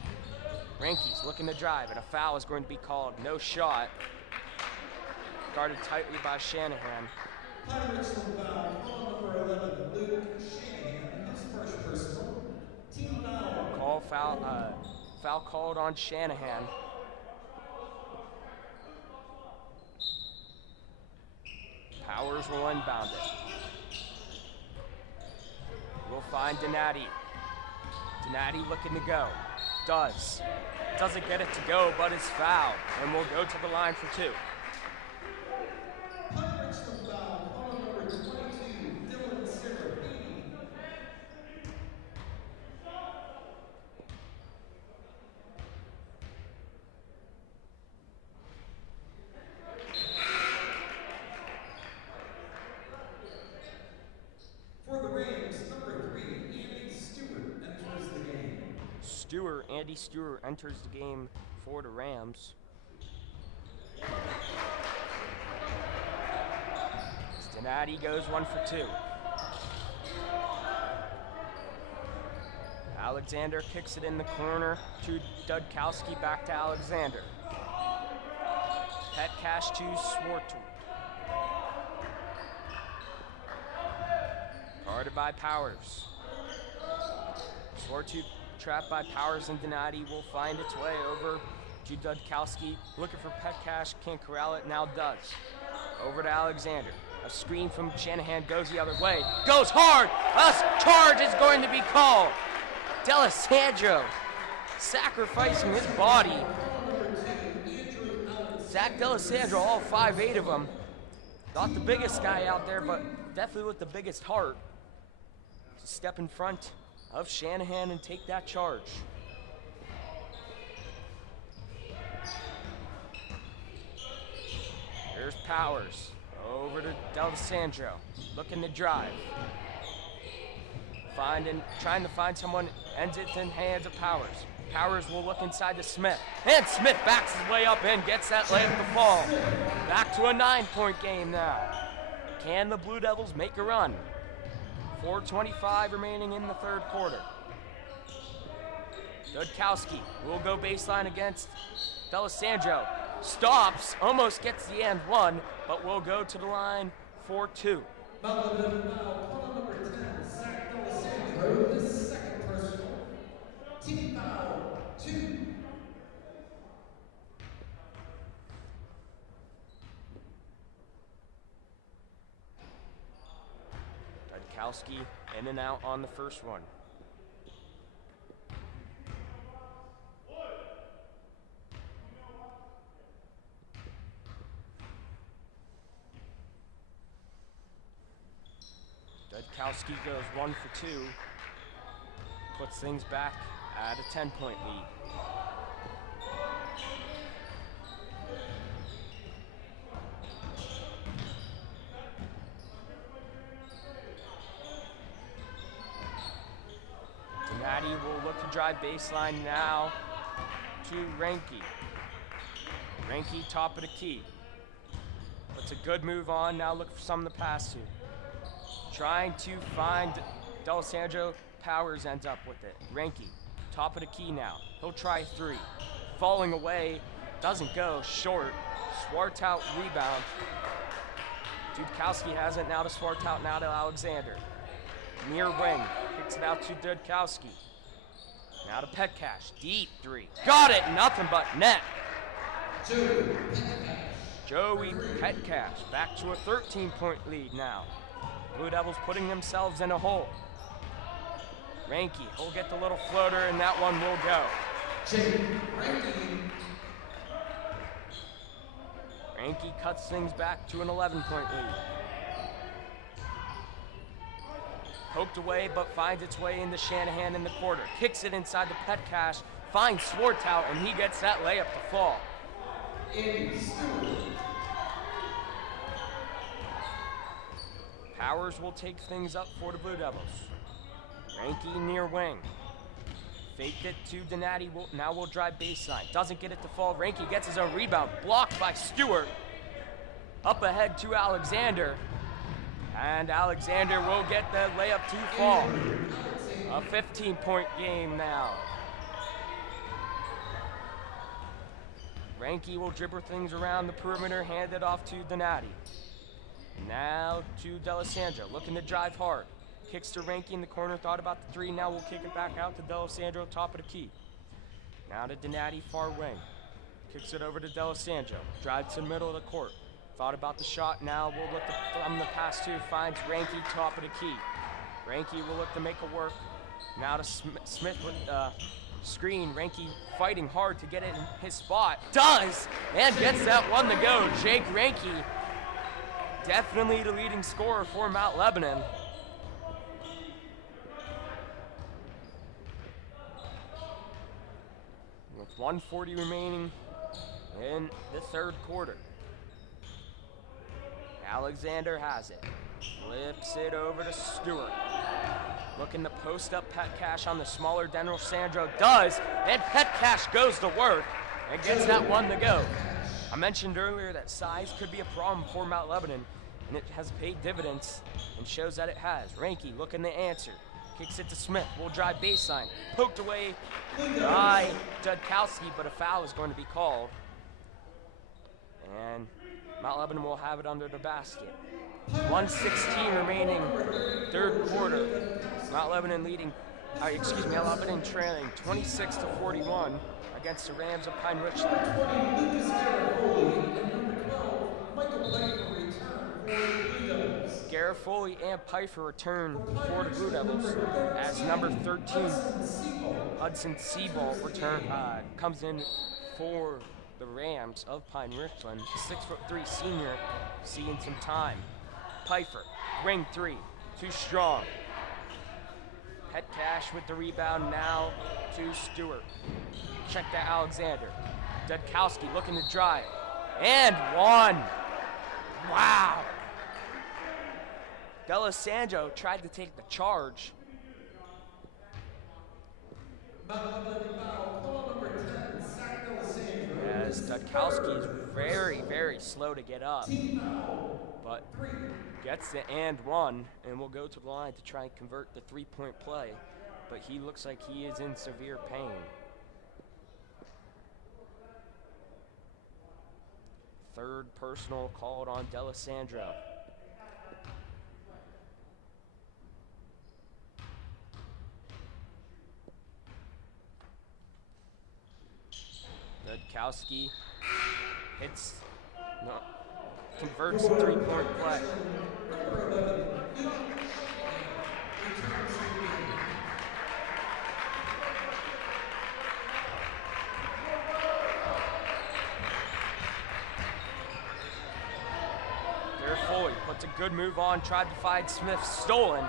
Ranke's looking to drive, and a foul is going to be called. No shot. Guarded tightly by Shanahan. Pirates foul on number 11, Luke Shanahan, his first personal. Team foul. Foul called on Shanahan. Powers will inbound it. We'll find Donati. Donati looking to go. Doesn't get it to go, but is fouled. And we'll go to the line for two. Pirates foul on number 22, Dylan Serafini. For the Rams, number 3, Andy Stewart enters the game. Andy Stewart enters the game for the Rams. Donati goes 1 for 2. Alexander kicks it in the corner to Dudkowski, back to Alexander. Petcash to Swartu. Guarded by Powers. Swartu trapped by Powers, and Donati will find its way over to Dudkowski. Looking for Petcash, can't corral it, now does. Over to Alexander. A screen from Shanahan goes the other way. Goes hard! A charge is going to be called! D'Alessandro sacrificing his body. Zach D'Alessandro, all 5'8" of them. Not the biggest guy out there, but definitely with the biggest heart. Step in front of Shanahan and take that charge. Here's Powers. Over to D'Alessandro. Looking to drive. Trying to find someone, ends it in hands of Powers. Powers will look inside to Smith. And Smith backs his way up and gets that layup to fall. Back to a 9-point game now. Can the Blue Devils make a run? 4:25 remaining in the third quarter. Dudkowski will go baseline against D'Alessandro. Stops, almost gets the and one, but will go to the line for 2. Second personal. Team foul 2. Dudkowski in and out on the first one. Dudkowski goes 1 for 2. Puts things back at a 10-point lead. Donati will look to drive baseline now to Reinke. Reinke, top of the key. Puts a good move on, now look for someone to pass to. Trying to find D'Alessandro. Powers ends up with it. Reinke, top of the key now. He'll try 3. Falling away, doesn't go, short. Swartout rebound. Dudkowski has it, now to Swartout, now to Alexander. Near wing, kicks it out to Dudkowski. Now to Petcash, deep 3. Got it, nothing but net. Joey Petcash, back to a 13-point lead now. Blue Devils putting themselves in a hole. Reinke, he'll get the little floater, and that one will go. Reinke cuts things back to an 11-point lead. Poked away, but finds its way into Shanahan in the quarter. Kicks it inside the Petcash, finds Swartout, and he gets that layup to fall. Powers will take things up for the Blue Devils. Reinke near wing. Faked it to Donati. Now will drive baseline. Doesn't get it to fall. Reinke gets his own rebound. Blocked by Stewart. Up ahead to Alexander. And Alexander will get the layup to fall. A 15-point game now. Reinke will dribble things around the perimeter. Hand it off to Donati. Now to D'Alessandro, looking to drive hard. Kicks to Reinke in the corner, thought about the 3, now we'll kick it back out to D'Alessandro, top of the key. Now to Donati, far wing. Kicks it over to D'Alessandro, drives to the middle of the court. Thought about the shot, now we'll look to thumb the pass to, finds Reinke, top of the key. Reinke will look to make it work. Now to Smith with the screen. Reinke fighting hard to get it in his spot. Does, and gets that one to go. Jake Reinke, definitely the leading scorer for Mount Lebanon. With 1:40 remaining in the third quarter. Alexander has it. Flips it over to Stewart. Looking to post up Petcash on the smaller D'Alessandro. Does, and Petcash goes to work and gets that one to go. I mentioned earlier that size could be a problem for Mount Lebanon, and it has paid dividends and shows that it has. Reinke looking to answer. Kicks it to Smith. Will drive baseline. Poked away by Dudkowski, but a foul is going to be called. And Mount Lebanon will have it under the basket. 1:16 remaining, third quarter. Mount Lebanon Mount Lebanon trailing 26-41 against the Rams of Pine Richland. Garofoli and Pfeiffer return for the Blue Devils as number 13, Hudson Seaball, comes in for the Rams of Pine Richland. 6'3" senior, seeing some time. Pfeiffer, wing three, too strong. Petcash with the rebound now to Stewart. Check to Alexander. Dudkowski looking to drive. And one. Wow. D'Alessandro tried to take the charge. As Dudkowski is very, very slow to get up. But gets the and one, and will go to the line to try and convert the three-point play. But he looks like he is in severe pain. Third personal called on D'Alessandro. Dudkowski converts a three-point play. Foley puts a good move on, tried to find Smith, stolen,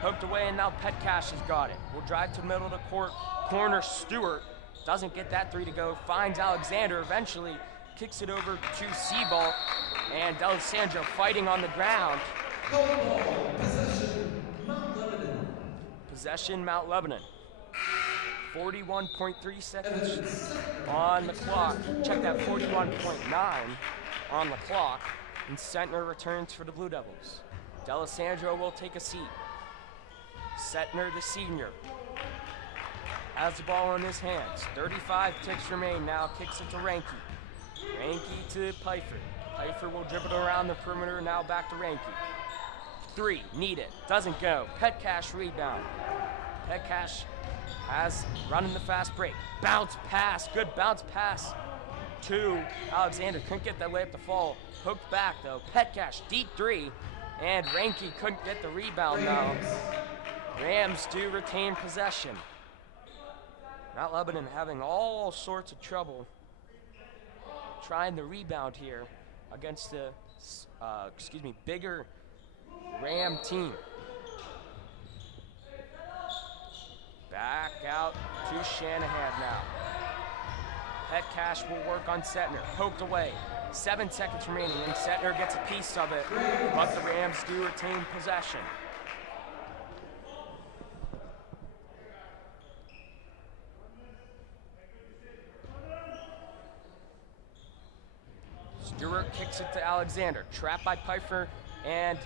poked away, and now Petcash has got it. Will drive to the middle of the court, corner Stewart, doesn't get that three to go, finds Alexander, eventually kicks it over to Seaball, and D'Alessandro fighting on the ground. Possession, Mount Lebanon. 41.3 seconds on the clock. Check that, 41.9 on the clock. And Setner returns for the Blue Devils. D'Alessandro will take a seat. Setner, the senior, has the ball in his hands. 35 ticks remain now, kicks it to Ranke. Ranke to Pfeiffer. Pfeiffer will dribble around the perimeter, now back to Ranke. Three, need it, doesn't go. Petcash rebound. Petcash has running the fast break. Bounce pass, good bounce pass to Alexander. Couldn't get that layup to fall. Poked back though. Petcash, deep three. And Ranke couldn't get the rebound though. Rams do retain possession. Mount Lebanon having all sorts of trouble trying the rebound here against the bigger Ram team. Back out to Shanahan now. Petcash will work on Setner. Poked away. 7 seconds remaining, and Setner gets a piece of it, but the Rams do retain possession. Stewart kicks it to Alexander. Trapped by Pfeiffer, and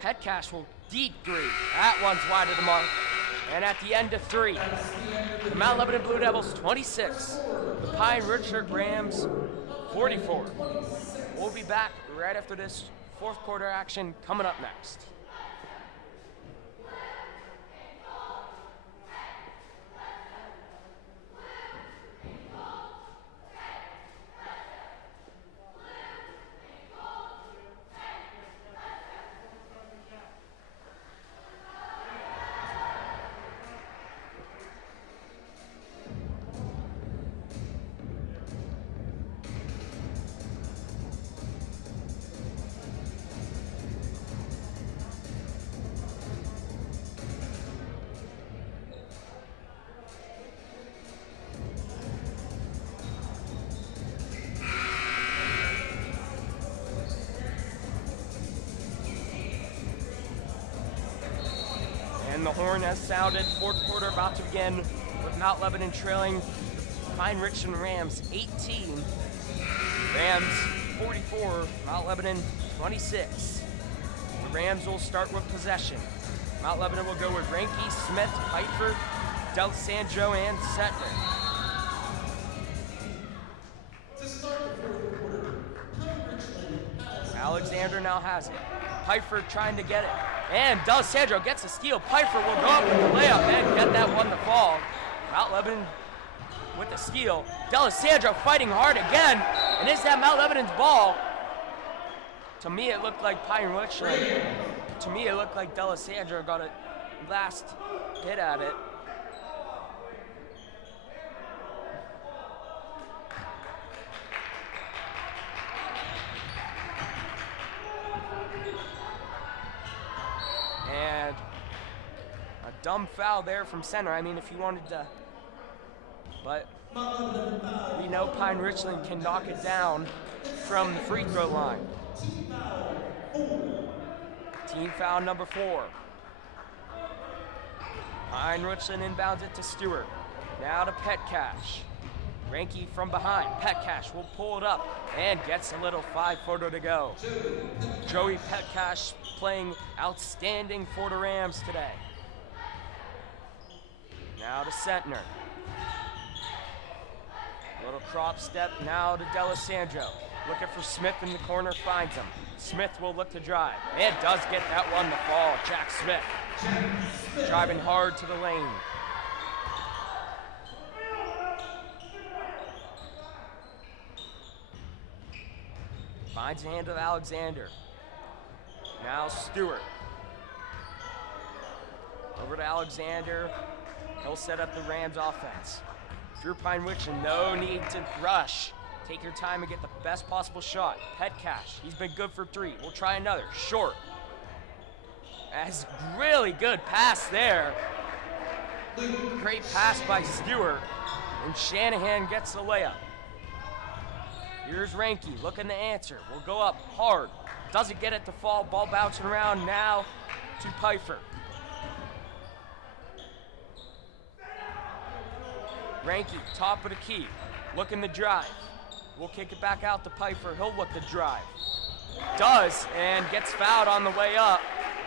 Petcash will deep three. That one's wide of the mark. And at the end of three, the Mount Lebanon Blue Devils 26, the Pine Richland Rams 44. We'll be back right after this fourth quarter action coming up next. And the horn has sounded. Fourth quarter about to begin with Mount Lebanon trailing Pine Richland Rams 18. Rams 44, Mount Lebanon 26. The Rams will start with possession. Mount Lebanon will go with Ranke, Smith, Pfeiffer, D'Alessandro, and Setner. To start the fourth quarter, Richland has Alexander now has it. Pfeiffer trying to get it. And D'Alessandro gets a steal. Pfeiffer will go up with the layup and get that one to fall. Mount Lebanon with the steal. D'Alessandro fighting hard again. And is that Mount Lebanon's ball? To me, it looked like Pine Richland. To me, it looked like D'Alessandro got a last hit at it. And a dumb foul there from center. I mean, if you wanted to, but we know Pine Richland can knock it down from the free throw line. Team foul number 4. Pine Richland inbounds it to Stewart. Now to Petcash. Ranke from behind. Petcash will pull it up and gets a little 5-footer to go. Joey Petcash playing outstanding for the Rams today. Now to Setner. Little crop step now to D'Alessandro. Looking for Smith in the corner, finds him. Smith will look to drive. And does get that one to fall. Jack Smith driving hard to the lane. Finds the hand of Alexander. Now Stewart. Over to Alexander. He'll set up the Rams offense. If you're Pine Richland, no need to rush. Take your time and get the best possible shot. Petcash, he's been good for 3. We'll try another. Short. That's really good pass there. Great pass by Stewart. And Shanahan gets the layup. Here's Ranke looking to answer. Will go up hard. Doesn't get it to fall. Ball bouncing around now to Pfeiffer. Ranke, top of the key. Looking to drive. We'll kick it back out to Pfeiffer. He'll look to drive. Does, and gets fouled on the way up.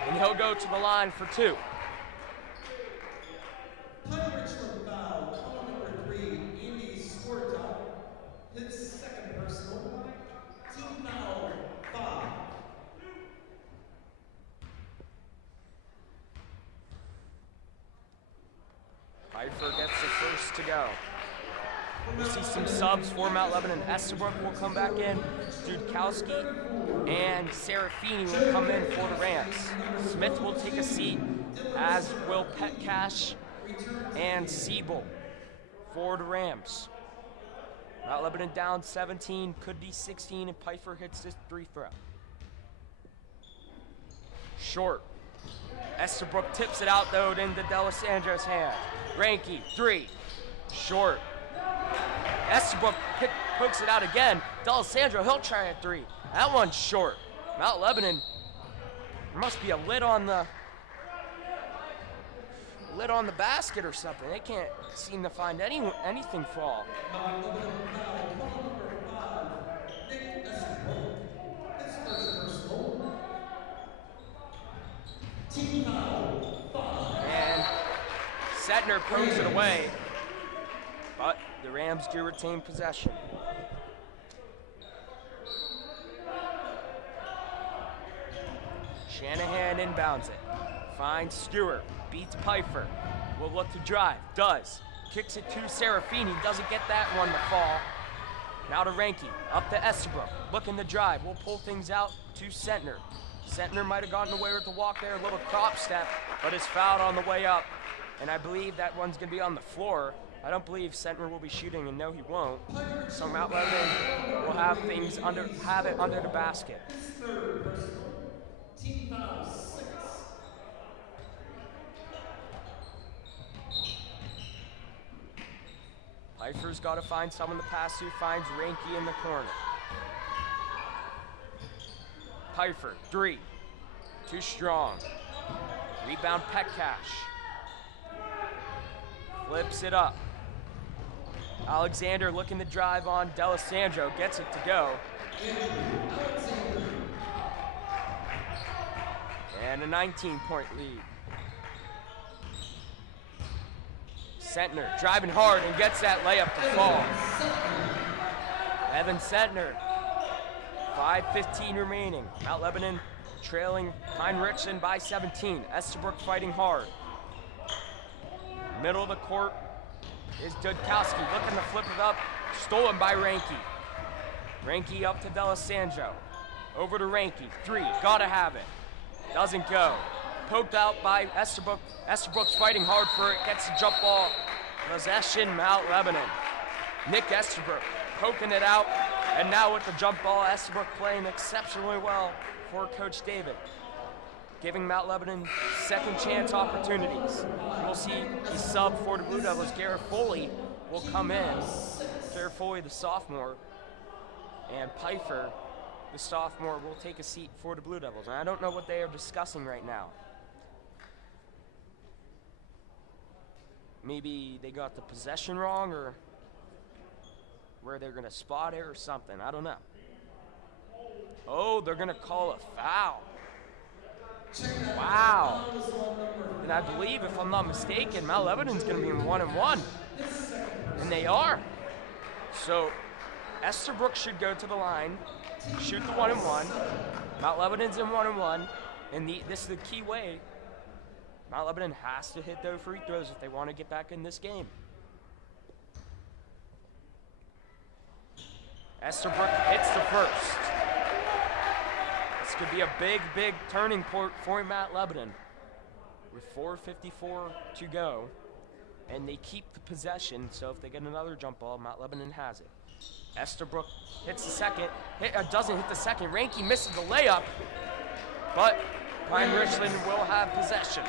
And he'll go to the line for 2. Pine Richland foul, call number 3, Andy Skorta. His second personal. Team foul 5. Pfeiffer gets the first to go. We'll see some subs for Mount Lebanon. Estabrook will come back in. Dudkowski and Serafini will come in for the Rams. Smith will take a seat, as will Petcash and Siebel for the Rams. Mount Lebanon down 17, could be 16 if Pfeiffer hits this 3 throw. Short. Estabrook tips it out though into D'Alessandro's hand. Ranke, 3. Short. Estabrook pokes it out again. D'Alessandro, he'll try a 3. That one's short. Mount Lebanon, there must be a lid on the basket or something. They can't seem to find anything fall. And Setner pokes it away, but the Rams do retain possession. Shanahan inbounds it. Finds Stewart. Beats Pfeiffer. Will look to drive. Does. Kicks it to Serafini. Doesn't get that one to fall. Now to Ranke. Up to Estabrook. Looking to drive. We'll pull things out to Setner. Setner might have gotten away with the walk there. A little crop step, but is fouled on the way up. And I believe that one's going to be on the floor. I don't believe Setner will be shooting, and no, he won't. So Mount Lebanon will have it under the basket. Team foul 6. Pfeiffer's got to find someone to pass to. Finds Ranke in the corner. Pfeiffer, 3. Too strong. Rebound Petcash. Flips it up. Alexander looking to drive on D'Alessandro. Gets it to go. And a 19-point lead. Sentner driving hard and gets that layup to fall. Evan Sentner, 5:15 remaining. Mount Lebanon trailing Pine Richland by 17. Estabrook fighting hard. Middle of the court is Dudkowski looking to flip it up. Stolen by Ranke. Ranke up to D'Alessandro. Over to Ranke. 3, gotta have it. Doesn't go. Poked out by Estabrook. Estabrook's fighting hard for it. Gets the jump ball. Possession, Mount Lebanon. Nick Estabrook poking it out. And now with the jump ball, Estabrook playing exceptionally well for Coach David. Giving Mount Lebanon second chance opportunities. We'll see the sub for the Blue Devils. Garrett Foley will come in. Garrett Foley, the sophomore, and Pfeiffer, the sophomore, will take a seat for the Blue Devils. And I don't know what they are discussing right now. Maybe they got the possession wrong, or where they're gonna spot it or something. I don't know. Oh, they're gonna call a foul. Wow. And I believe, if I'm not mistaken, Mount Lebanon's gonna be in 1-1. And they are. So Estabrook should go to the line, shoot the 1-1. Mount Lebanon's in 1-1. And this is the key way. Mount Lebanon has to hit those free throws if they want to get back in this game. Estabrook hits the first. This could be a big, big turning point for Mount Lebanon. With 4:54 to go. And they keep the possession, so if they get another jump ball, Mount Lebanon has it. Estabrook hits the second. Doesn't hit the second. Ranke misses the layup. But Pine Richland will have possession.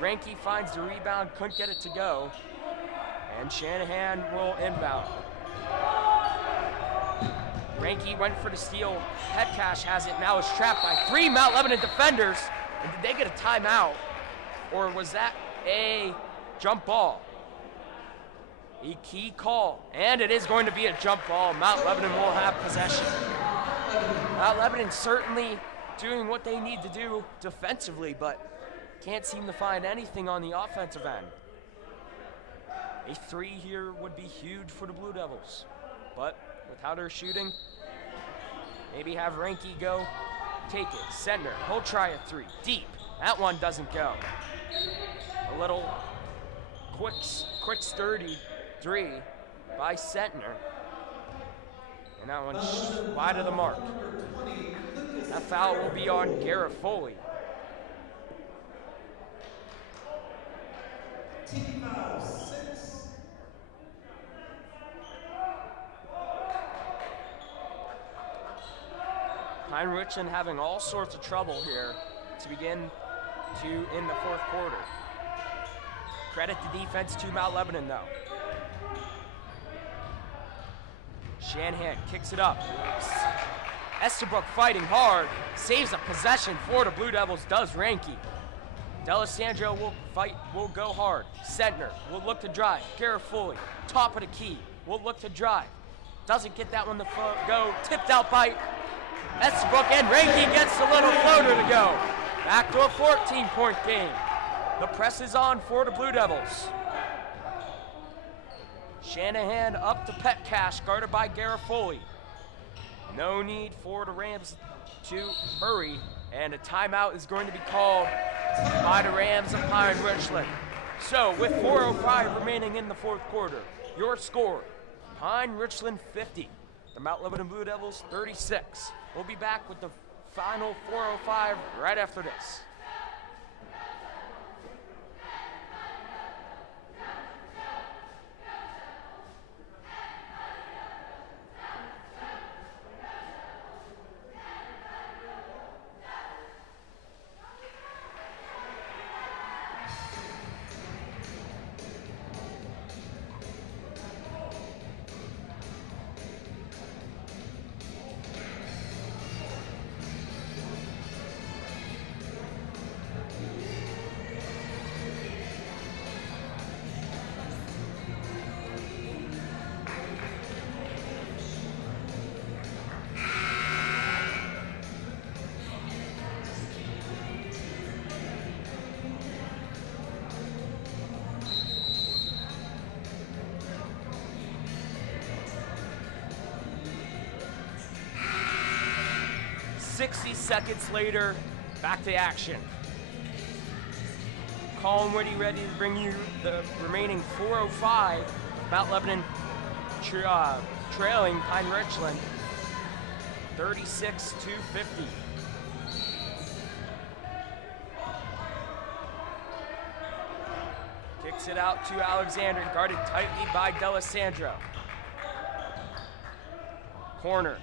Ranke finds the rebound, couldn't get it to go. And Shanahan will inbound. Ranke went for the steal. Petcash has it, now is trapped by 3 Mount Lebanon defenders. And did they get a timeout? Or was that a jump ball? A key call. And it is going to be a jump ball. Mount Lebanon will have possession. Mount Lebanon certainly doing what they need to do defensively, but can't seem to find anything on the offensive end. A 3 here would be huge for the Blue Devils. But with how they're shooting, maybe have Ranke go take it. Sentner, he'll try a 3. Deep. That one doesn't go. A little quick sturdy 3 by Sentner. And that one's wide of the mark. That foul will be on Garrett Foley. Team foul 6. Pine Richland having all sorts of trouble here to begin in the fourth quarter. Credit the defense to Mount Lebanon, though. Shanahan kicks it up. Estabrook fighting hard, saves a possession for the Blue Devils, does Ranke. D'Alessandro will go hard. Sentner will look to drive. Garrett Foley, top of the key, will look to drive. Doesn't get that one to go. Tipped out by Estabrook, and Ranke gets the little floater to go. Back to a 14-point game. The press is on for the Blue Devils. Shanahan up to Petcash, guarded by Garrett Foley. No need for the Rams to hurry, and a timeout is going to be called by the Rams of Pine Richland. So, with 4:05 remaining in the fourth quarter, your score, Pine Richland 50, the Mount Lebanon Blue Devils 36. We'll be back with the final 4:05 right after this. 60 seconds later, back to action. Colin Whitty ready to bring you the remaining 4:05. Mount Lebanon trailing Pine Richland 36-50. Kicks it out to Alexander, guarded tightly by D'Alessandro. Corner,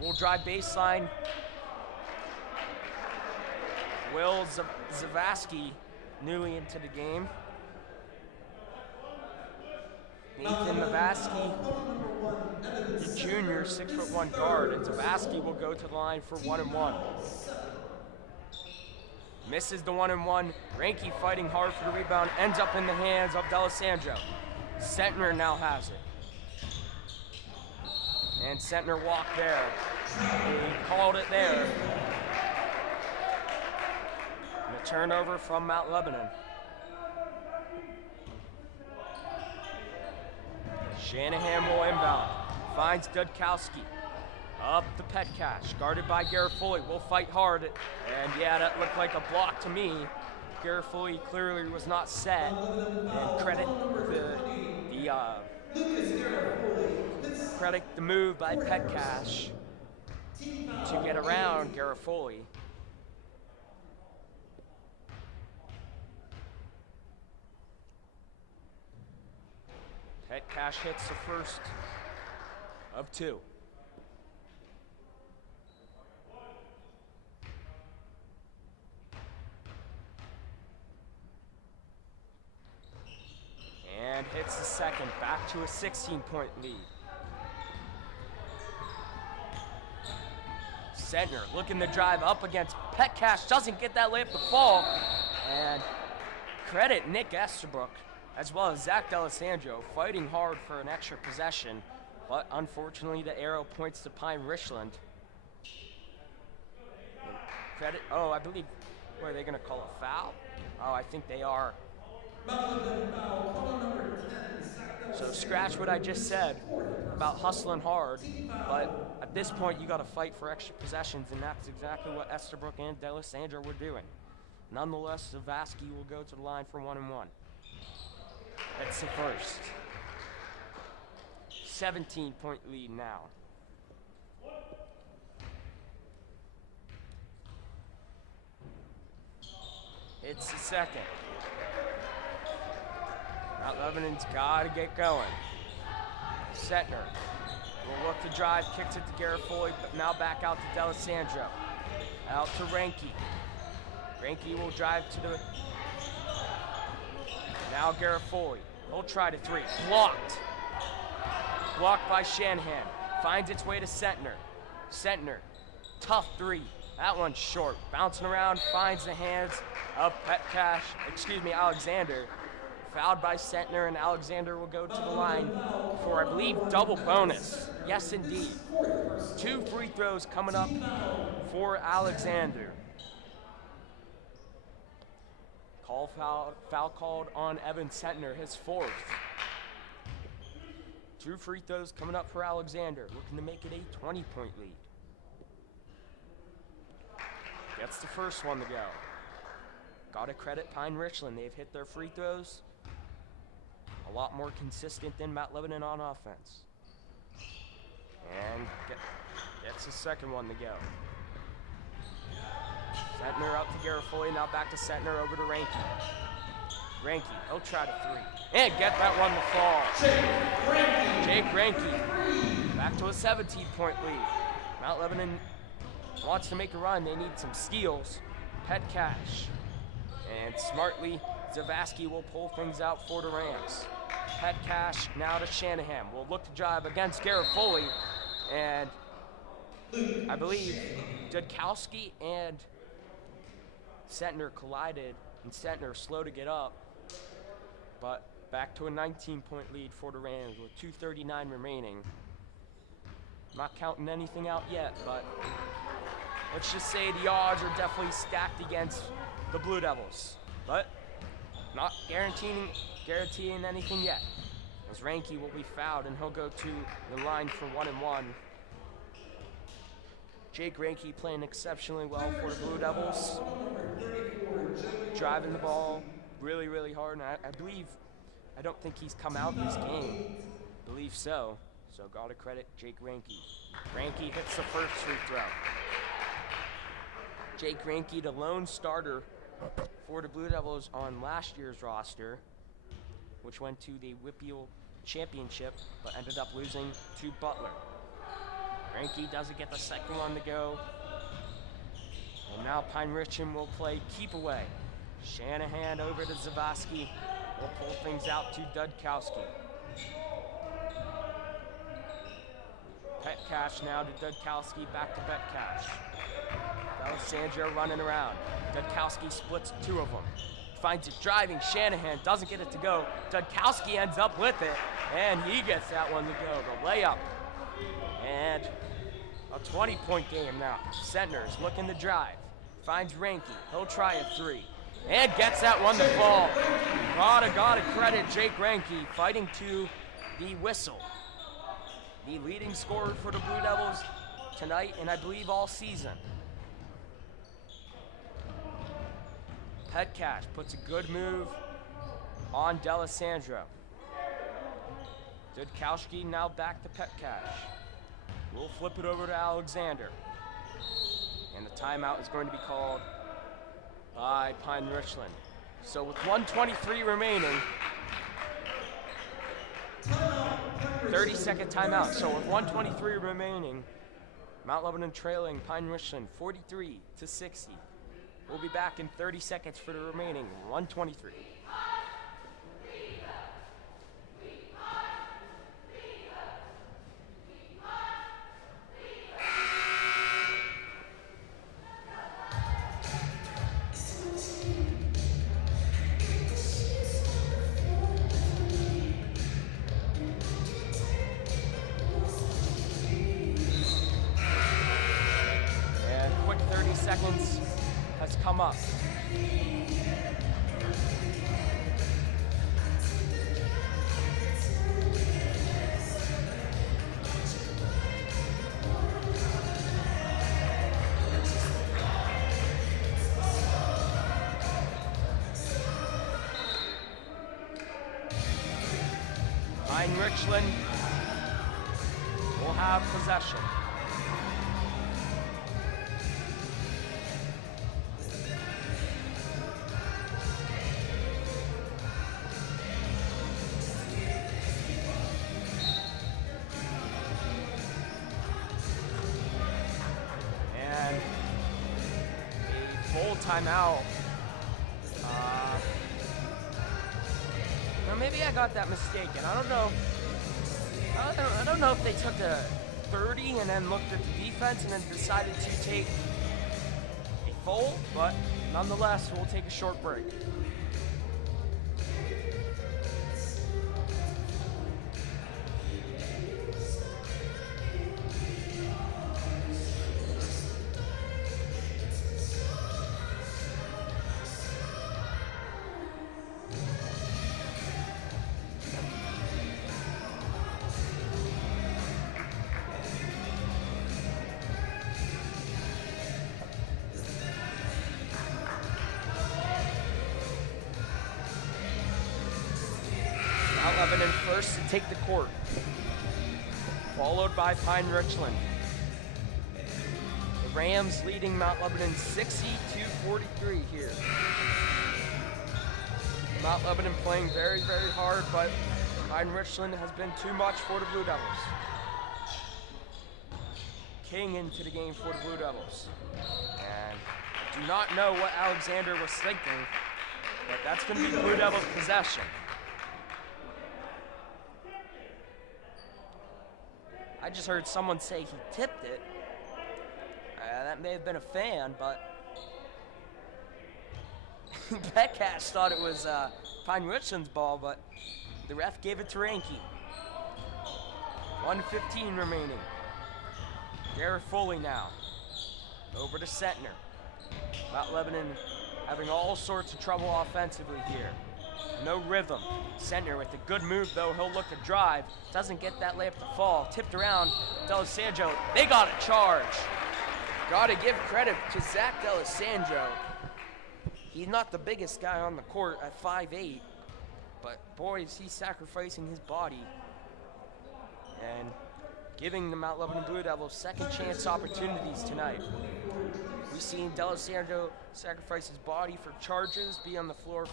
will drive baseline. Will Zavaski, newly into the game. Nathan Zavaski, the junior, 6'1" guard, and Zavaski will go to the line for 1-1. Misses the 1-1. Ranky fighting hard for the rebound, ends up in the hands of D'Alessandro. Sentner now has it. And Sentner walked there. He called it there. And a turnover from Mount Lebanon. Shanahan will inbound. Finds Dudkowski. Up the Petcash, guarded by Garofoli. Will fight hard. And yeah, that looked like a block to me. Garofoli clearly was not set. And credit the move by Petcash to get around Garofoli. Petcash hits the first of two. And hits the second, back to a 16-point lead. Sentner looking to drive up against Petcash, doesn't get that layup to fall. And credit Nick Estabrook, as well as Zach D'Alessandro, fighting hard for an extra possession. But unfortunately, the arrow points to Pine Richland. Credit, I believe, what are they going to call a foul? Oh, I think they are. So scratch what I just said about hustling hard, but at this point you got to fight for extra possessions, and that's exactly what Estabrook and D'Alessandro were doing. Nonetheless, Zavaski will go to the line for 1-1. That's the first. 17-point lead now. It's the second. Mount Lebanon's got to get going. Sentner will look to drive, kicks it to Garofoli, but now back out to D'Alessandro. Out to Ranky. Ranky will drive to the... Now Garofoli. He'll try to three. Blocked. Blocked by Shanahan. Finds its way to Sentner. Sentner. Tough three. That one's short. Bouncing around, finds the hands of Alexander. Fouled by Sentner, and Alexander will go to the line for, I believe, double bonus. Yes, indeed. 2 free throws coming up for Alexander. Foul called on Evan Sentner, his 4th. 2 free throws coming up for Alexander, looking to make it a 20-point lead. Gets the first one to go. Gotta credit Pine Richland. They've hit their free throws a lot more consistent than Mount Lebanon on offense. And gets the second one to go. Sentner up to Garofoli, now back to Sentner, over to Ranky. Ranky, he'll try to three. And get that one to fall. Jake Ranky, back to a 17-point lead. Mount Lebanon wants to make a run. They need some steals. Petcash. And smartly, Zavaski will pull things out for the Rams. Petcash now to Shanahan. Will look to drive against Garofoli. And I believe Dudkowski and Sentner collided, and Sentner slow to get up. But back to a 19-point lead for the Rams with 2:39 remaining. Not counting anything out yet, but let's just say the odds are definitely stacked against the Blue Devils. But not guaranteeing anything yet, as Ranky will be fouled and he'll go to the line for 1-1. Jake Ranke playing exceptionally well for the Blue Devils. Driving the ball really, really hard. And I don't think he's come out of this game. I believe so. So gotta credit Jake Ranke. Ranke hits the first free throw. Jake Ranke, the lone starter for the Blue Devils on last year's roster, which went to the WPIAL Championship, but ended up losing to Butler. Ranke doesn't get the second one to go. And now Pine Richland will play keep away. Shanahan over to Zavosky. Will pull things out to Dudkowski. Petcash now to Dudkowski, back to Petcash. D'Alessandro running around. Dudkowski splits two of them. Finds it driving. Shanahan doesn't get it to go. Dudkowski ends up with it, and he gets that one to go. The layup. And a 20-point game now. Sentner's looking to drive. Finds Ranke. He'll try a three. And gets that one to fall. Gotta credit Jake Ranke fighting to the whistle. The leading scorer for the Blue Devils tonight, and I believe all season. Petcash puts a good move on D'Alessandro. Dudkowski now back to Petcash. We'll flip it over to Alexander. And the timeout is going to be called by Pine Richland. So with 1:23 remaining, 30-second timeout. So with 1:23 remaining, Mount Lebanon trailing Pine Richland 43-60. We'll be back in 30 seconds for the remaining 1:23. And quick 30 seconds has come up. Pine Richland will have possession. Timeout. Or maybe I got that mistaken. I don't know. I don't know if they took a 30 and then looked at the defense and then decided to take a full, but nonetheless, we'll take a short break. Lebanon first to take the court, followed by Pine Richland. The Rams leading Mount Lebanon 60-43 here. Mount Lebanon playing very, very hard, but Pine Richland has been too much for the Blue Devils. King into the game for the Blue Devils. And I do not know what Alexander was thinking, but that's going to be Blue Devils' possession. I just heard someone say he tipped it. That may have been a fan, but Petcash thought it was Pine Richland's ball, but the ref gave it to Ranke. 1:15 remaining. Garrett Foley now. Over to Sentner. Mount Lebanon having all sorts of trouble offensively here. No rhythm. Sentner with a good move, though. He'll look to drive. Doesn't get that layup to fall. Tipped around. D'Alessandro. They got a charge. Gotta give credit to Zach D'Alessandro. He's not the biggest guy on the court at 5'8", but boy, is he sacrificing his body and giving the Mount Lebanon Blue Devils second chance opportunities tonight. We've seen D'Alessandro sacrifice his body for charges, be on the floor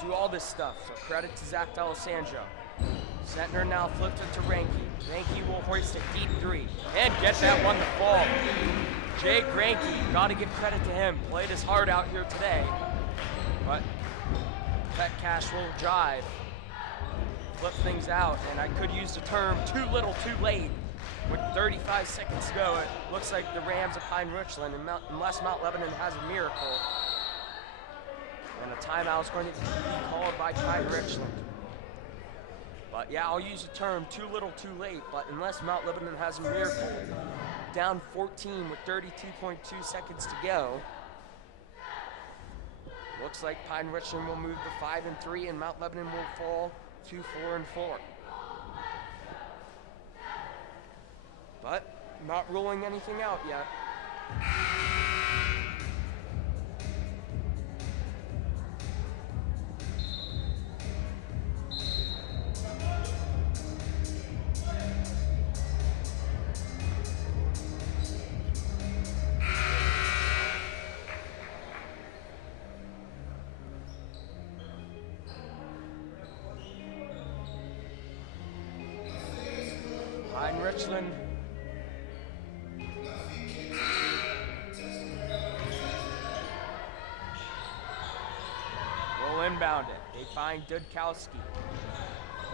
do all this stuff. So credit to Zach D'Alessandro. Sentner now flipped it to Ranke. Ranke will hoist a deep three and get that one to fall. Jake Ranke, gotta give credit to him. Played his heart out here today, but Petcash will drive, flip things out, and I could use the term too little, too late. With 35 seconds to go, it looks like the Rams of Pine Richland, unless Mount Lebanon has a miracle, and a timeout is going to be called by Pine Richland. But yeah, I'll use the term too little, too late, but unless Mount Lebanon has a miracle, down 14 with 32.2 seconds to go, looks like Pine Richland will move to 5-3, and Mount Lebanon will fall to 4-4. But not ruling anything out yet. Pine Richland will inbound it. They find Dudkowski.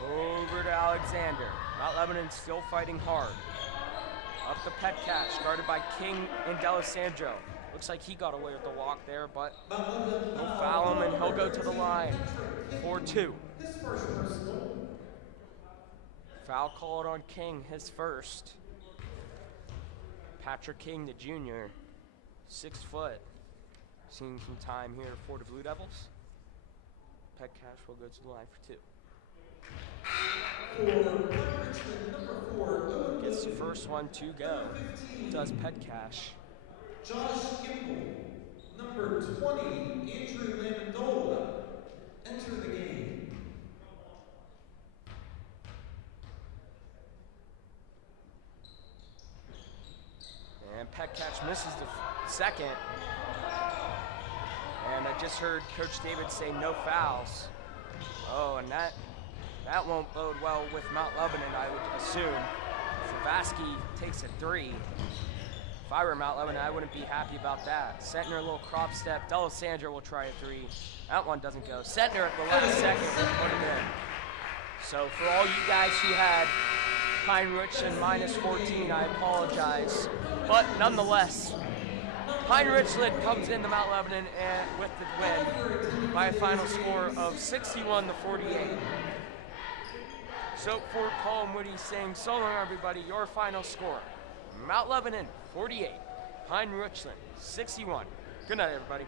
Over to Alexander. Mount Lebanon still fighting hard. Up the Petcash, guarded by King and D'Alessandro. Looks like he got away with the walk there, but he'll foul him and he'll go to the line. 4-2. Foul called on King, his first. Patrick King, the junior, 6 foot. Seeing some time here for the Blue Devils. Petcash will go to the line for 2. Gets the first one to go. Does Petcash. Josh Kimball, number 20, Andrew Lamondola, enter the game. And Petcash misses the second. And I just heard Coach David say no fouls. Oh, and that won't bode well with Mount Lebanon, I would assume. Savasky takes a 3. If I were Mount Lebanon, I wouldn't be happy about that. Sentner, a little crop step. D'Alessandro will try a 3. That one doesn't go. Sentner at the last second will put it in. So for all you guys who had Pine Richland minus 14, I apologize. But nonetheless, Pine Richland comes into Mount Lebanon and with the win by a final score of 61-48. So for Colin Woody saying so long, everybody, your final score: Mount Lebanon 48, Pine Richland 61. Good night, everybody.